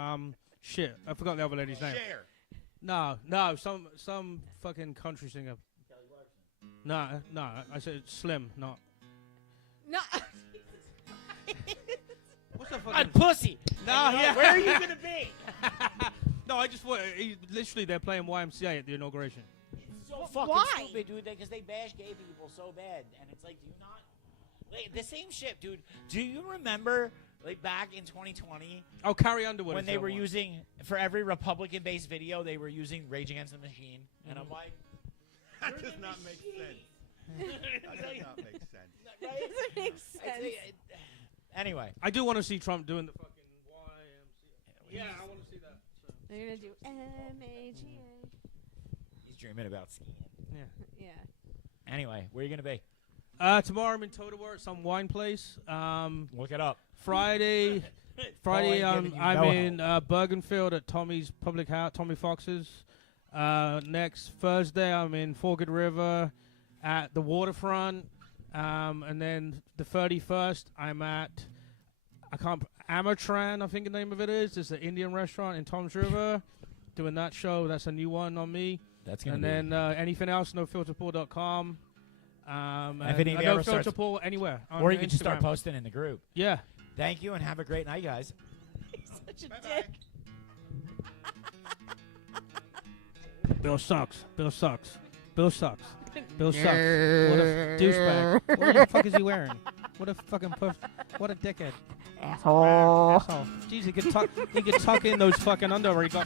Shit, I forgot the other lady's name. Cher. No, some fucking country singer. No, I said Slim, not. No. What's the I'm fucking? pussy. No, And, yeah. Where are you gonna be? No, I just want. Literally, they're playing YMCA at the inauguration. So fucking Why? stupid, dude. Because they bash gay people so bad, and it's like, do you not? Like, the same shit, dude. Do you remember, like, back in 2020? Oh, Carrie Underwood. When is they the were one. using, for every Republican-based video, they were using Rage Against the Machine. And I'm like, That does not make sense. That does not make sense. It doesn't make sense. Anyway. I do want to see Trump doing the fucking YMCA. Yeah, I want to see that. So. They're gonna do MAGA. He's dreaming about skiing. Yeah. Yeah. Anyway, where are you going to be? Tomorrow I'm in Totowa at some wine place. Look it up. Friday, Paul ain't giving you I'm no in Bergenfield at Tommy's Public House, Tommy Fox's. Next Thursday, I'm in Forked River at the Waterfront. And then the 31st, I'm at Amatran, I think the name of it is. It's an Indian restaurant in Toms River. Doing that show. That's a new one on me. That's gonna and be. then anything else, nofilterpool.com. If any of you no ever starts- filterpool anywhere. Or you can just start Instagram. posting in the group. Yeah. Thank you, and have a great night, guys. He's such a dick. Bill sucks. Bill sucks. Bill sucks. Bill sucks. What a douchebag. What the fuck is he wearing? What a fucking puff. What a dickhead. Asshole. Jeez, he could tuck in those fucking underwear he got.